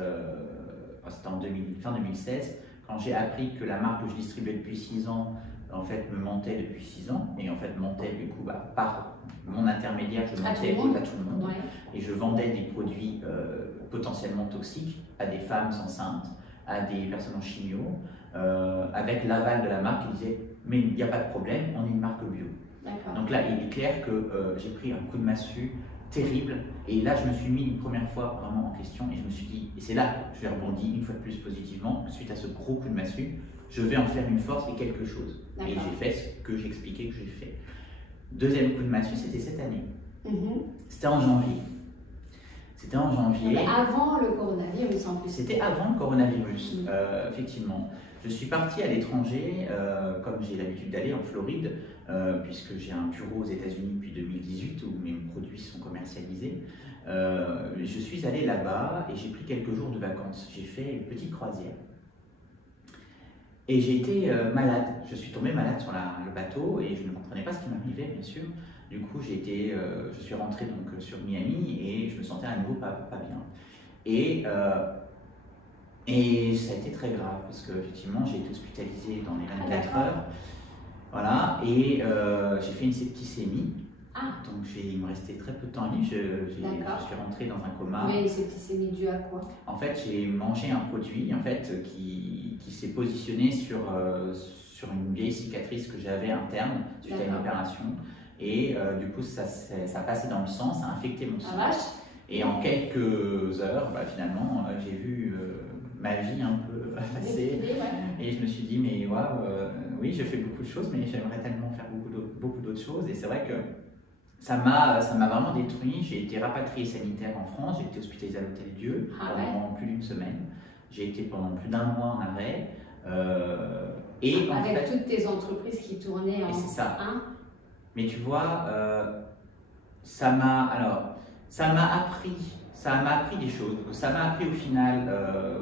c'était en fin 2016, quand j'ai appris que la marque que je distribuais depuis 6 ans, en fait, me mentait depuis 6 ans, et en fait mentait du coup par mon intermédiaire, je mentais à tout le monde, et je vendais des produits potentiellement toxiques à des femmes enceintes, à des personnes en chimio, avec l'aval de la marque qui disait mais il n'y a pas de problème, on est une marque bio. Donc là, il est clair que j'ai pris un coup de massue terrible, et là je me suis mis une première fois vraiment en question, et je me suis dit, et c'est là que j'ai rebondi une fois de plus positivement, suite à ce gros coup de massue, je vais en faire une force et quelque chose. Et j'ai fait ce que j'expliquais que j'ai fait. Deuxième coup de massue, c'était cette année. C'était en janvier. C'était en janvier. Mais avant le coronavirus en plus. C'était avant le coronavirus, effectivement. Je suis parti à l'étranger, comme j'ai l'habitude d'aller en Floride, puisque j'ai un bureau aux États-Unis depuis 2018 où mes produits sont commercialisés. Je suis allé là-bas et j'ai pris quelques jours de vacances. J'ai fait une petite croisière. Et j'ai été malade. Je suis tombé malade sur le bateau et je ne comprenais pas ce qui m'arrivait, bien sûr. Du coup, je suis rentré donc sur Miami et je me sentais à nouveau pas bien. Et ça a été très grave parce qu'effectivement, j'ai été hospitalisé dans les 24 heures. Voilà, et j'ai fait une septicémie. Donc il me restait très peu de temps à vivre. Je suis rentré dans un coma. Mais septicémie due à quoi? En fait, j'ai mangé un produit en fait, qui s'est positionné sur une vieille cicatrice que j'avais interne suite à une opération. Et du coup, ça passait dans le sang, ça a infecté mon sang. Et en quelques heures, finalement, j'ai vu ma vie un peu passer. Et je me suis dit, mais waouh, oui, je fais beaucoup de choses, mais j'aimerais tellement faire beaucoup d'autres choses. Et c'est vrai que ça m'a vraiment détruit. J'ai été rapatrié sanitaire en France, j'ai été hospitalisé à l'Hôtel Dieu pendant plus d'une semaine. J'ai été pendant plus d'un mois en arrêt. Et avec en fait, toutes tes entreprises qui tournaient en c'est ça. Un. Mais tu vois, ça m'a appris des choses. Ça m'a appris au final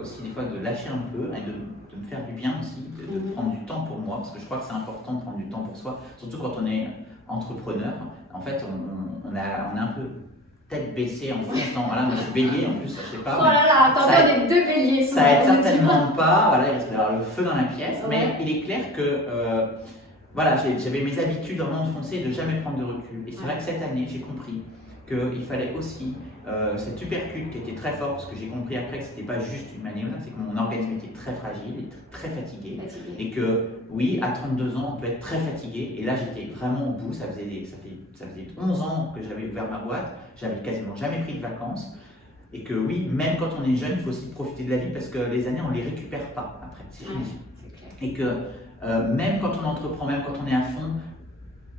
aussi des fois de lâcher un peu et de me faire du bien aussi, de prendre du temps pour moi, parce que je crois que c'est important de prendre du temps pour soi, surtout quand on est entrepreneur. En fait, on est un peu tête baissée en France. Non, voilà, moi je suis bélier en plus, je sais pas. Oh là là, attends, on est deux béliers. Ça aide certainement pas. Voilà, il risque d'avoir le feu dans la pièce. Ouais. Mais il est clair que voilà, j'avais mes habitudes vraiment de foncer et de jamais prendre de recul. Et c'est vrai que cette année, j'ai compris qu'il fallait aussi cette tubercule qui était très forte, parce que j'ai compris après que c'était pas juste une maladie, c'est que mon organisme était très fragile et très fatigué. Et que oui, à 32 ans, on peut être très fatigué. Et là, j'étais vraiment au bout. Ça faisait 11 ans que j'avais ouvert ma boîte. J'avais quasiment jamais pris de vacances. Et que oui, même quand on est jeune, il faut aussi profiter de la vie, parce que les années, on ne les récupère pas après. C'est fini. Et que même quand on entreprend, même quand on est à fond,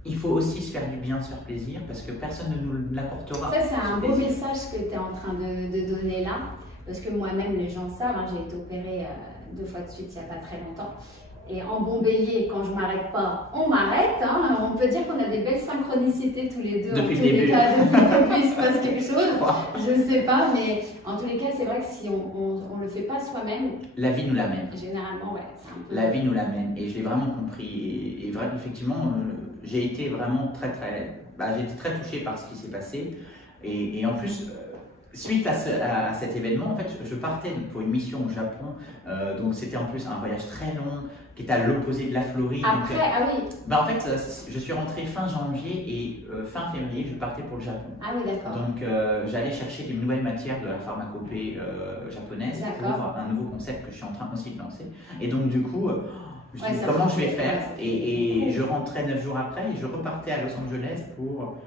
il faut aussi se faire du bien, se faire plaisir, parce que personne ne nous l'apportera. Ça, c'est un beau message que tu es en train de donner là, parce que moi-même, les gens savent, hein, j'ai été opérée 2 fois de suite il n'y a pas très longtemps. Et en bon bélier, quand je ne m'arrête pas, on m'arrête. Hein. On peut dire qu'on a des belles synchronicités tous les deux. Depuis le début. Depuis qu'il se passe quelque chose. Je ne sais pas, mais en tous les cas, c'est vrai que si on ne le fait pas soi-même, la vie nous l'amène. Généralement, ouais. La vie nous l'amène. Et je l'ai vraiment compris. Et vraiment, effectivement, j'ai été vraiment j'ai été très touché par ce qui s'est passé. Et en plus, suite à cet événement, en fait, je partais pour une mission au Japon. Donc c'était en plus un voyage très long qui était à l'opposé de la Floride. Après, donc, ah oui. En fait, je suis rentré fin janvier et fin février, je partais pour le Japon. Ah oui, d'accord. Donc j'allais chercher des nouvelles matières de la pharmacopée japonaise pour un nouveau concept que je suis en train aussi de lancer. Et donc du coup, je me suis dit comment je vais faire. Et je rentrais 9 jours après et je repartais à Los Angeles pour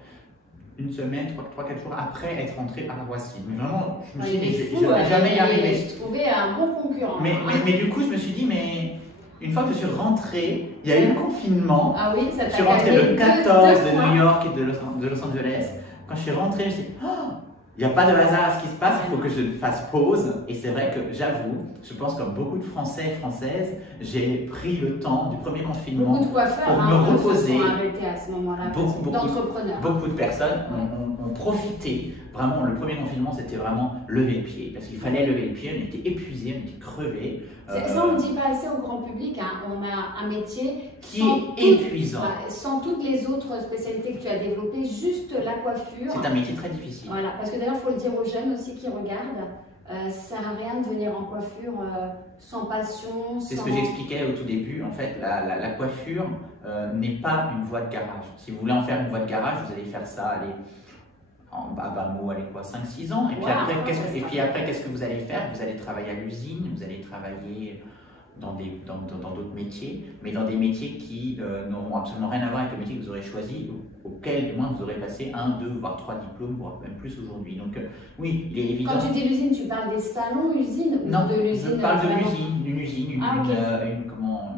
une semaine, 3-4 jours après être rentré par la Voici. Mais vraiment, je me suis dit, je ne vais jamais y arriver. Je trouvais un bon concurrent. Mais du coup, je me suis dit, mais une fois que je suis rentré, il y a eu le confinement. Ah oui, ça t'a je suis rentré le 14 de New York et de Los Angeles. Quand je suis rentré, je me suis dit, oh, il n'y a pas de hasard à ce qui se passe, il faut que je fasse pause. Et c'est vrai que j'avoue, je pense comme beaucoup de Français et Françaises, j'ai pris le temps du premier confinement beaucoup de coiffeurs, pour me reposer. À ce moment-là, d'entrepreneurs. Beaucoup de personnes ont profité. Vraiment, le premier confinement, c'était vraiment lever le pied. Parce qu'il fallait lever le pied, on était épuisés, on était crevés. Ça, on ne dit pas assez au grand public. Hein. On a un métier qui est épuisant. Sans toutes les autres spécialités que tu as développées, juste la coiffure. C'est un métier très difficile. Voilà, parce que d'ailleurs, il faut le dire aux jeunes aussi qui regardent. Ça ne sert à rien de venir en coiffure sans passion. C'est ce que j'expliquais au tout début. En fait, la coiffure n'est pas une voie de garage. Si vous voulez en faire une voie de garage, vous allez faire ça, à bas mot, allez quoi, 5-6 ans. Et puis, après, qu'est-ce que vous allez faire? Vous allez travailler à l'usine, vous allez travailler dans d'autres métiers, mais dans des métiers qui n'auront absolument rien à voir avec le métier que vous aurez choisi, auquel du moins vous aurez passé 1, 2, voire 3 diplômes, voire même plus aujourd'hui. Donc oui, il est évident. Quand tu dis l'usine, tu parles des salons usines ou non, de l'usine? Je parle de l'usine, d'une usine, comment...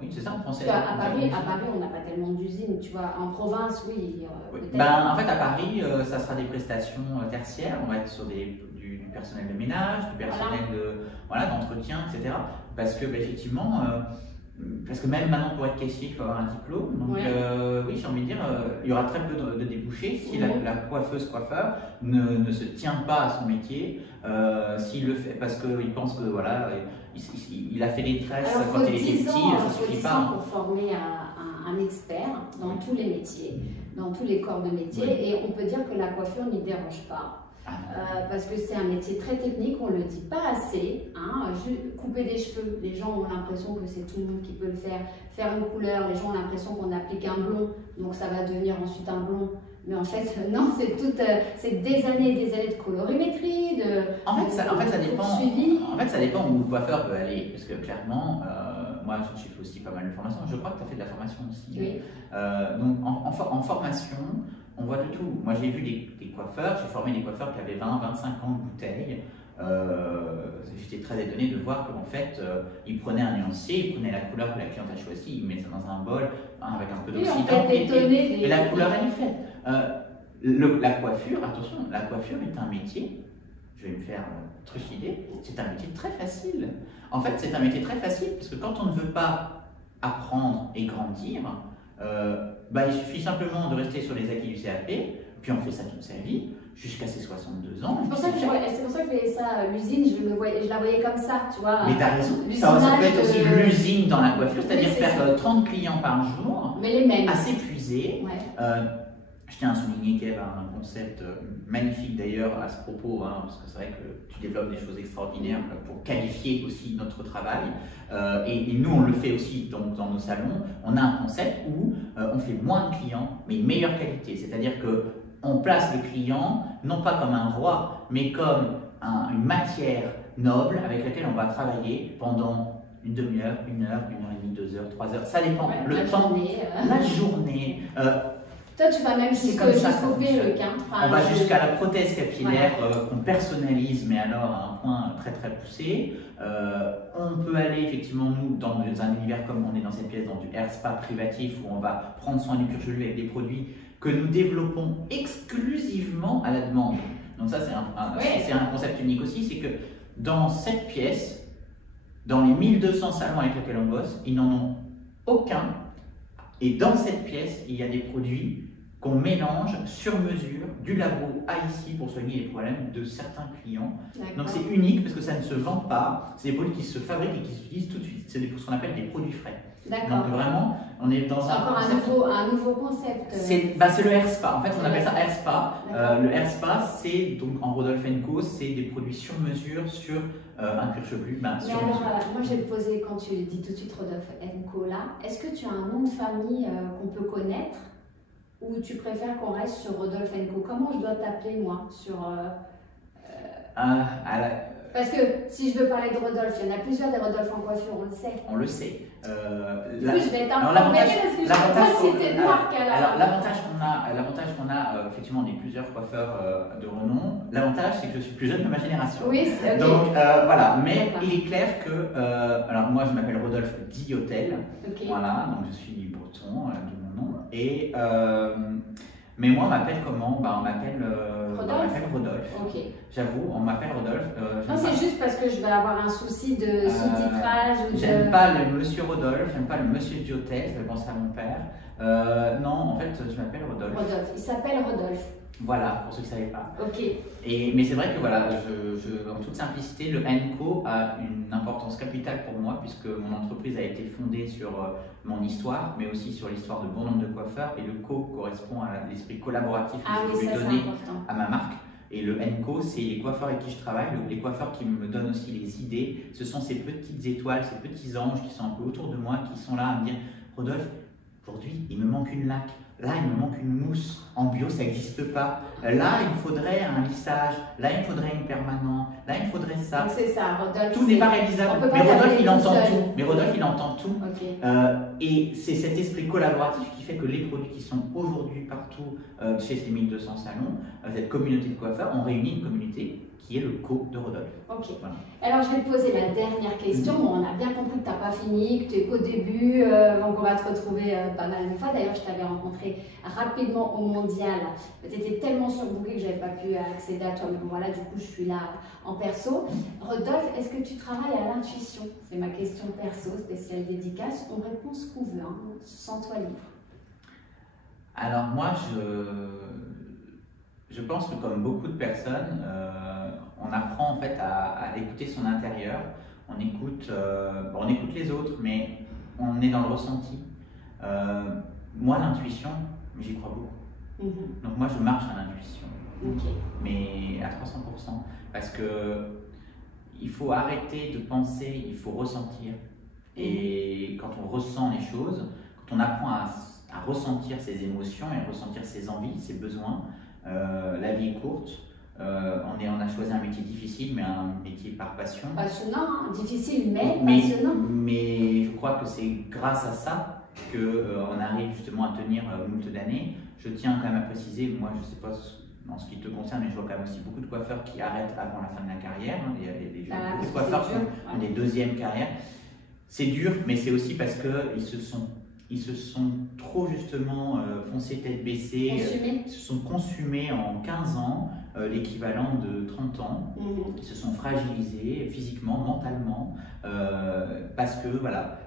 Oui, c'est ça en français. À Paris, on n'a pas tellement d'usines, tu vois. En province, oui. En fait, à Paris, ça sera des prestations tertiaires. On va être sur du personnel de ménage, du personnel d'entretien, etc. Parce que, effectivement, parce que même maintenant, pour être caissier, il faut avoir un diplôme. Donc, oui, j'ai envie de dire, il y aura très peu de débouchés si la coiffeuse-coiffeur ne se tient pas à son métier, s'il le fait parce qu'il pense que, voilà, il a fait des tresses quand il était petit, ça ne suffit pas. Pour former un expert dans tous les métiers, dans tous les corps de métier, et on peut dire que la coiffure n'y dérange pas. Parce que c'est un métier très technique, on ne le dit pas assez. Hein. Couper des cheveux, les gens ont l'impression que c'est tout le monde qui peut le faire. Faire une couleur, les gens ont l'impression qu'on applique un blond, donc ça va devenir ensuite un blond. Mais en fait, non, c'est des années et des années de colorimétrie, En fait, ça dépend. Suivi. En fait, ça dépend où le coiffeur peut aller, parce que clairement, moi, j'ai fait aussi pas mal de formations. Je crois que tu as fait de la formation aussi. Oui. Donc, en formation, on voit de tout. Moi, j'ai vu des coiffeurs, j'ai formé des coiffeurs qui avaient 20-25 ans de bouteille. J'étais très étonné de voir qu'en fait, ils prenaient un nuancier, ils prenaient la couleur que la cliente a choisie, ils mettaient ça dans un bol avec un peu d'oxydant et la couleur elle est faite. la coiffure, attention, la coiffure est un métier, je vais me faire trucider, c'est un métier très facile. En fait, c'est un métier très facile parce que quand on ne veut pas apprendre et grandir, il suffit simplement de rester sur les acquis du CAP, puis on fait ça toute sa vie, jusqu'à ses 62 ans. C'est pour ça que je faisais ça, l'usine, je la voyais comme ça, tu vois. Mais t'as raison, ça peut être aussi l'usine dans la coiffure, c'est-à-dire faire 30 clients par jour, mais les mêmes. À s'épuiser. Ouais. Je tiens à souligner qu'Ève a un concept magnifique d'ailleurs à ce propos, parce que c'est vrai que tu développes des choses extraordinaires pour qualifier aussi notre travail. Et nous, on le fait aussi dans nos salons. On a un concept où on fait moins de clients, mais une meilleure qualité. C'est-à-dire qu'on place le client, non pas comme un roi, mais comme une matière noble avec laquelle on va travailler pendant une demi-heure, 1 heure, 1h30, 2 heures, 3 heures. Ça dépend. Le temps, la journée. Toi, tu vas même jusqu'au perruque. On va jusqu'à la prothèse capillaire qu'on personnalise, mais alors à un point très très poussé. On peut aller effectivement, nous, dans un univers comme on est dans cette pièce, dans du hair spa privatif, où on va prendre soin du cuir chevelu avec des produits que nous développons exclusivement à la demande. Donc ça, c'est un concept unique aussi, c'est que dans cette pièce, dans les 1200 salons avec lesquels on bosse, ils n'en ont aucun. Et dans cette pièce, il y a des produits qu'on mélange sur mesure du labo à ici pour soigner les problèmes de certains clients. Donc c'est unique parce que ça ne se vend pas. C'est des produits qui se fabriquent et qui s'utilisent tout de suite. C'est ce qu'on appelle des produits frais. Donc vraiment, on est dans un nouveau concept. C'est le Hair Spa. En fait, on appelle ça Hair Spa. Le Hair Spa, c'est donc en Rodolphe & Co, c'est des produits sur mesure sur un cuir chevelu. Mais alors, moi je vais te poser, quand tu dis tout de suite Rodolphe & Co là, est-ce que tu as un nom de famille qu'on peut connaître ou tu préfères qu'on reste sur Rodolphe & Co? Comment je dois t'appeler moi sur Parce que si je veux parler de Rodolphe, il y en a plusieurs des Rodolphe en coiffure, on le sait. On le sait. Du coup, je vais t'informer parce que je ne sais pas si c'était de marque. Alors, l'avantage qu'on a, effectivement, on est plusieurs coiffeurs de renom. L'avantage, c'est que je suis plus jeune que ma génération. Oui, c'est ok. Donc, voilà. Mais il est clair que. Alors, moi, je m'appelle Rodolphe Diotel. Okay. Voilà, donc je suis breton, de mon nom. Et. Mais moi, on m'appelle comment? On m'appelle Rodolphe. Okay. J'avoue, on m'appelle Rodolphe. Non, c'est juste parce que je vais avoir un souci de sous-titrage. J'aime pas le monsieur Rodolphe, j'aime pas le monsieur Diotel, ça fait penser à mon père. Non, en fait, je m'appelle Rodolphe. Rodolphe, il s'appelle Rodolphe. Voilà, pour ceux qui ne savaient pas. Ok. Mais c'est vrai que voilà, en toute simplicité, le &Co a une importance capitale pour moi puisque mon entreprise a été fondée sur mon histoire, mais aussi sur l'histoire de bon nombre de coiffeurs. Et le co correspond à l'esprit collaboratif que je voulais donner à ma marque. Et le &Co, c'est les coiffeurs avec qui je travaille, les coiffeurs qui me donnent aussi les idées. Ce sont ces petites étoiles, ces petits anges qui sont un peu autour de moi, qui sont là à me dire « Rodolphe, aujourd'hui, il me manque une laque. Là, il me manque une mousse. En bio, ça n'existe pas. Là, il me faudrait un lissage. Là, il me faudrait une permanente. Là, il me faudrait ça. » C'est ça, Rodolphe. Tout n'est pas réalisable. Mais Rodolphe, il entend tout. Mais Rodolphe, il entend tout. Okay. Et c'est cet esprit collaboratif qui fait que les produits qui sont aujourd'hui partout chez ces 1200 salons, cette communauté de coiffeurs, on réunit une communauté qui est le co de Rodolphe. Ok. Voilà. Alors, je vais te poser la dernière question. Bon, on a bien compris que tu n'as pas fini, que tu es qu'au début, donc on va te retrouver pas mal de fois. D'ailleurs, je t'avais rencontré rapidement au Mondial. Tu étais tellement surbooké que je n'avais pas pu accéder à toi. Mais bon, voilà, du coup, je suis là en perso. Rodolphe, est-ce que tu travailles à l'intuition? C'est ma question perso, spéciale dédicace. On répond ce qu'on veut, hein. Sens-toi libre. Alors, moi, je pense que comme beaucoup de personnes, on apprend en fait à écouter son intérieur. On écoute les autres, mais on est dans le ressenti. Moi, l'intuition, j'y crois beaucoup. Donc moi, je marche à l'intuition, mais à 300%, parce que il faut arrêter de penser, il faut ressentir. Et quand on ressent les choses, quand on apprend à ressentir ses émotions et à ressentir ses envies, ses besoins, la vie est courte. On a choisi un métier difficile, mais un métier par passion. Passionnant, hein, difficile, mais passionnant. Mais je crois que c'est grâce à ça qu'on arrive justement à tenir moult d'années. Je tiens quand même à préciser, moi je ne sais pas en ce qui te concerne, mais je vois quand même aussi beaucoup de coiffeurs qui arrêtent avant la fin de la carrière. Il y a beaucoup de coiffeurs qui ont des deuxièmes carrières. C'est dur, mais c'est aussi parce qu'ils se sont ils se sont trop justement foncés tête baissée, se sont consumés en 15 ans, l'équivalent de 30 ans. Ils se sont fragilisés physiquement, mentalement, parce que voilà,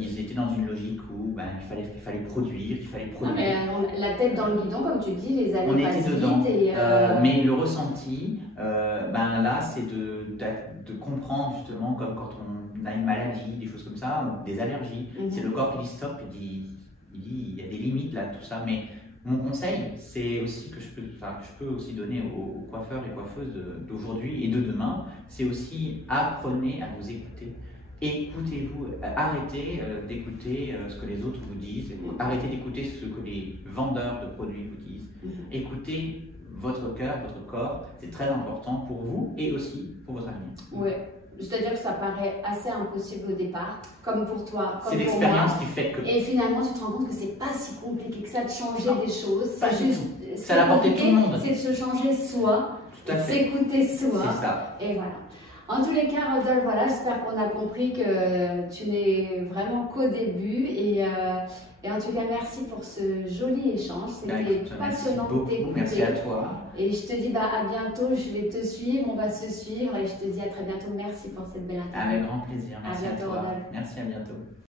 ils étaient dans une logique où ben, il fallait produire, il fallait produire. La tête dans le guidon, comme tu dis, les années on était dedans, mais le ressenti, ben là, c'est de comprendre justement, comme quand on a une maladie, des choses comme ça, des allergies, c'est le corps qui dit stop, il dit il y a des limites là, tout ça, mais mon conseil, c'est aussi que je peux aussi donner aux coiffeurs et coiffeuses d'aujourd'hui et de demain, c'est aussi apprenez à vous écouter. Écoutez-vous, arrêtez d'écouter ce que les autres vous disent, arrêtez d'écouter ce que les vendeurs de produits vous disent, écoutez votre cœur, votre corps, c'est très important pour vous et aussi pour votre avenir. Oui, c'est-à-dire que ça paraît assez impossible au départ, comme pour toi, comme c'est pour l'expérience moi. Qui fait que... Et finalement, tu te rends compte que c'est pas si compliqué que ça de changer des choses. C'est juste, ça à la portée de tout le monde. C'est de se changer soi, de s'écouter soi. C'est ça. Et voilà. En tous les cas, Rodolphe, voilà, j'espère qu'on a compris que tu n'es vraiment qu'au début. Et en tout cas, merci pour ce joli échange. C'était passionnant de t'écouter. Merci à toi. Et je te dis à bientôt, je vais te suivre, on va se suivre. Et je te dis à très bientôt. Merci pour cette belle interview. Avec grand plaisir. Merci à bientôt, à toi. Rodolphe. Merci, à bientôt.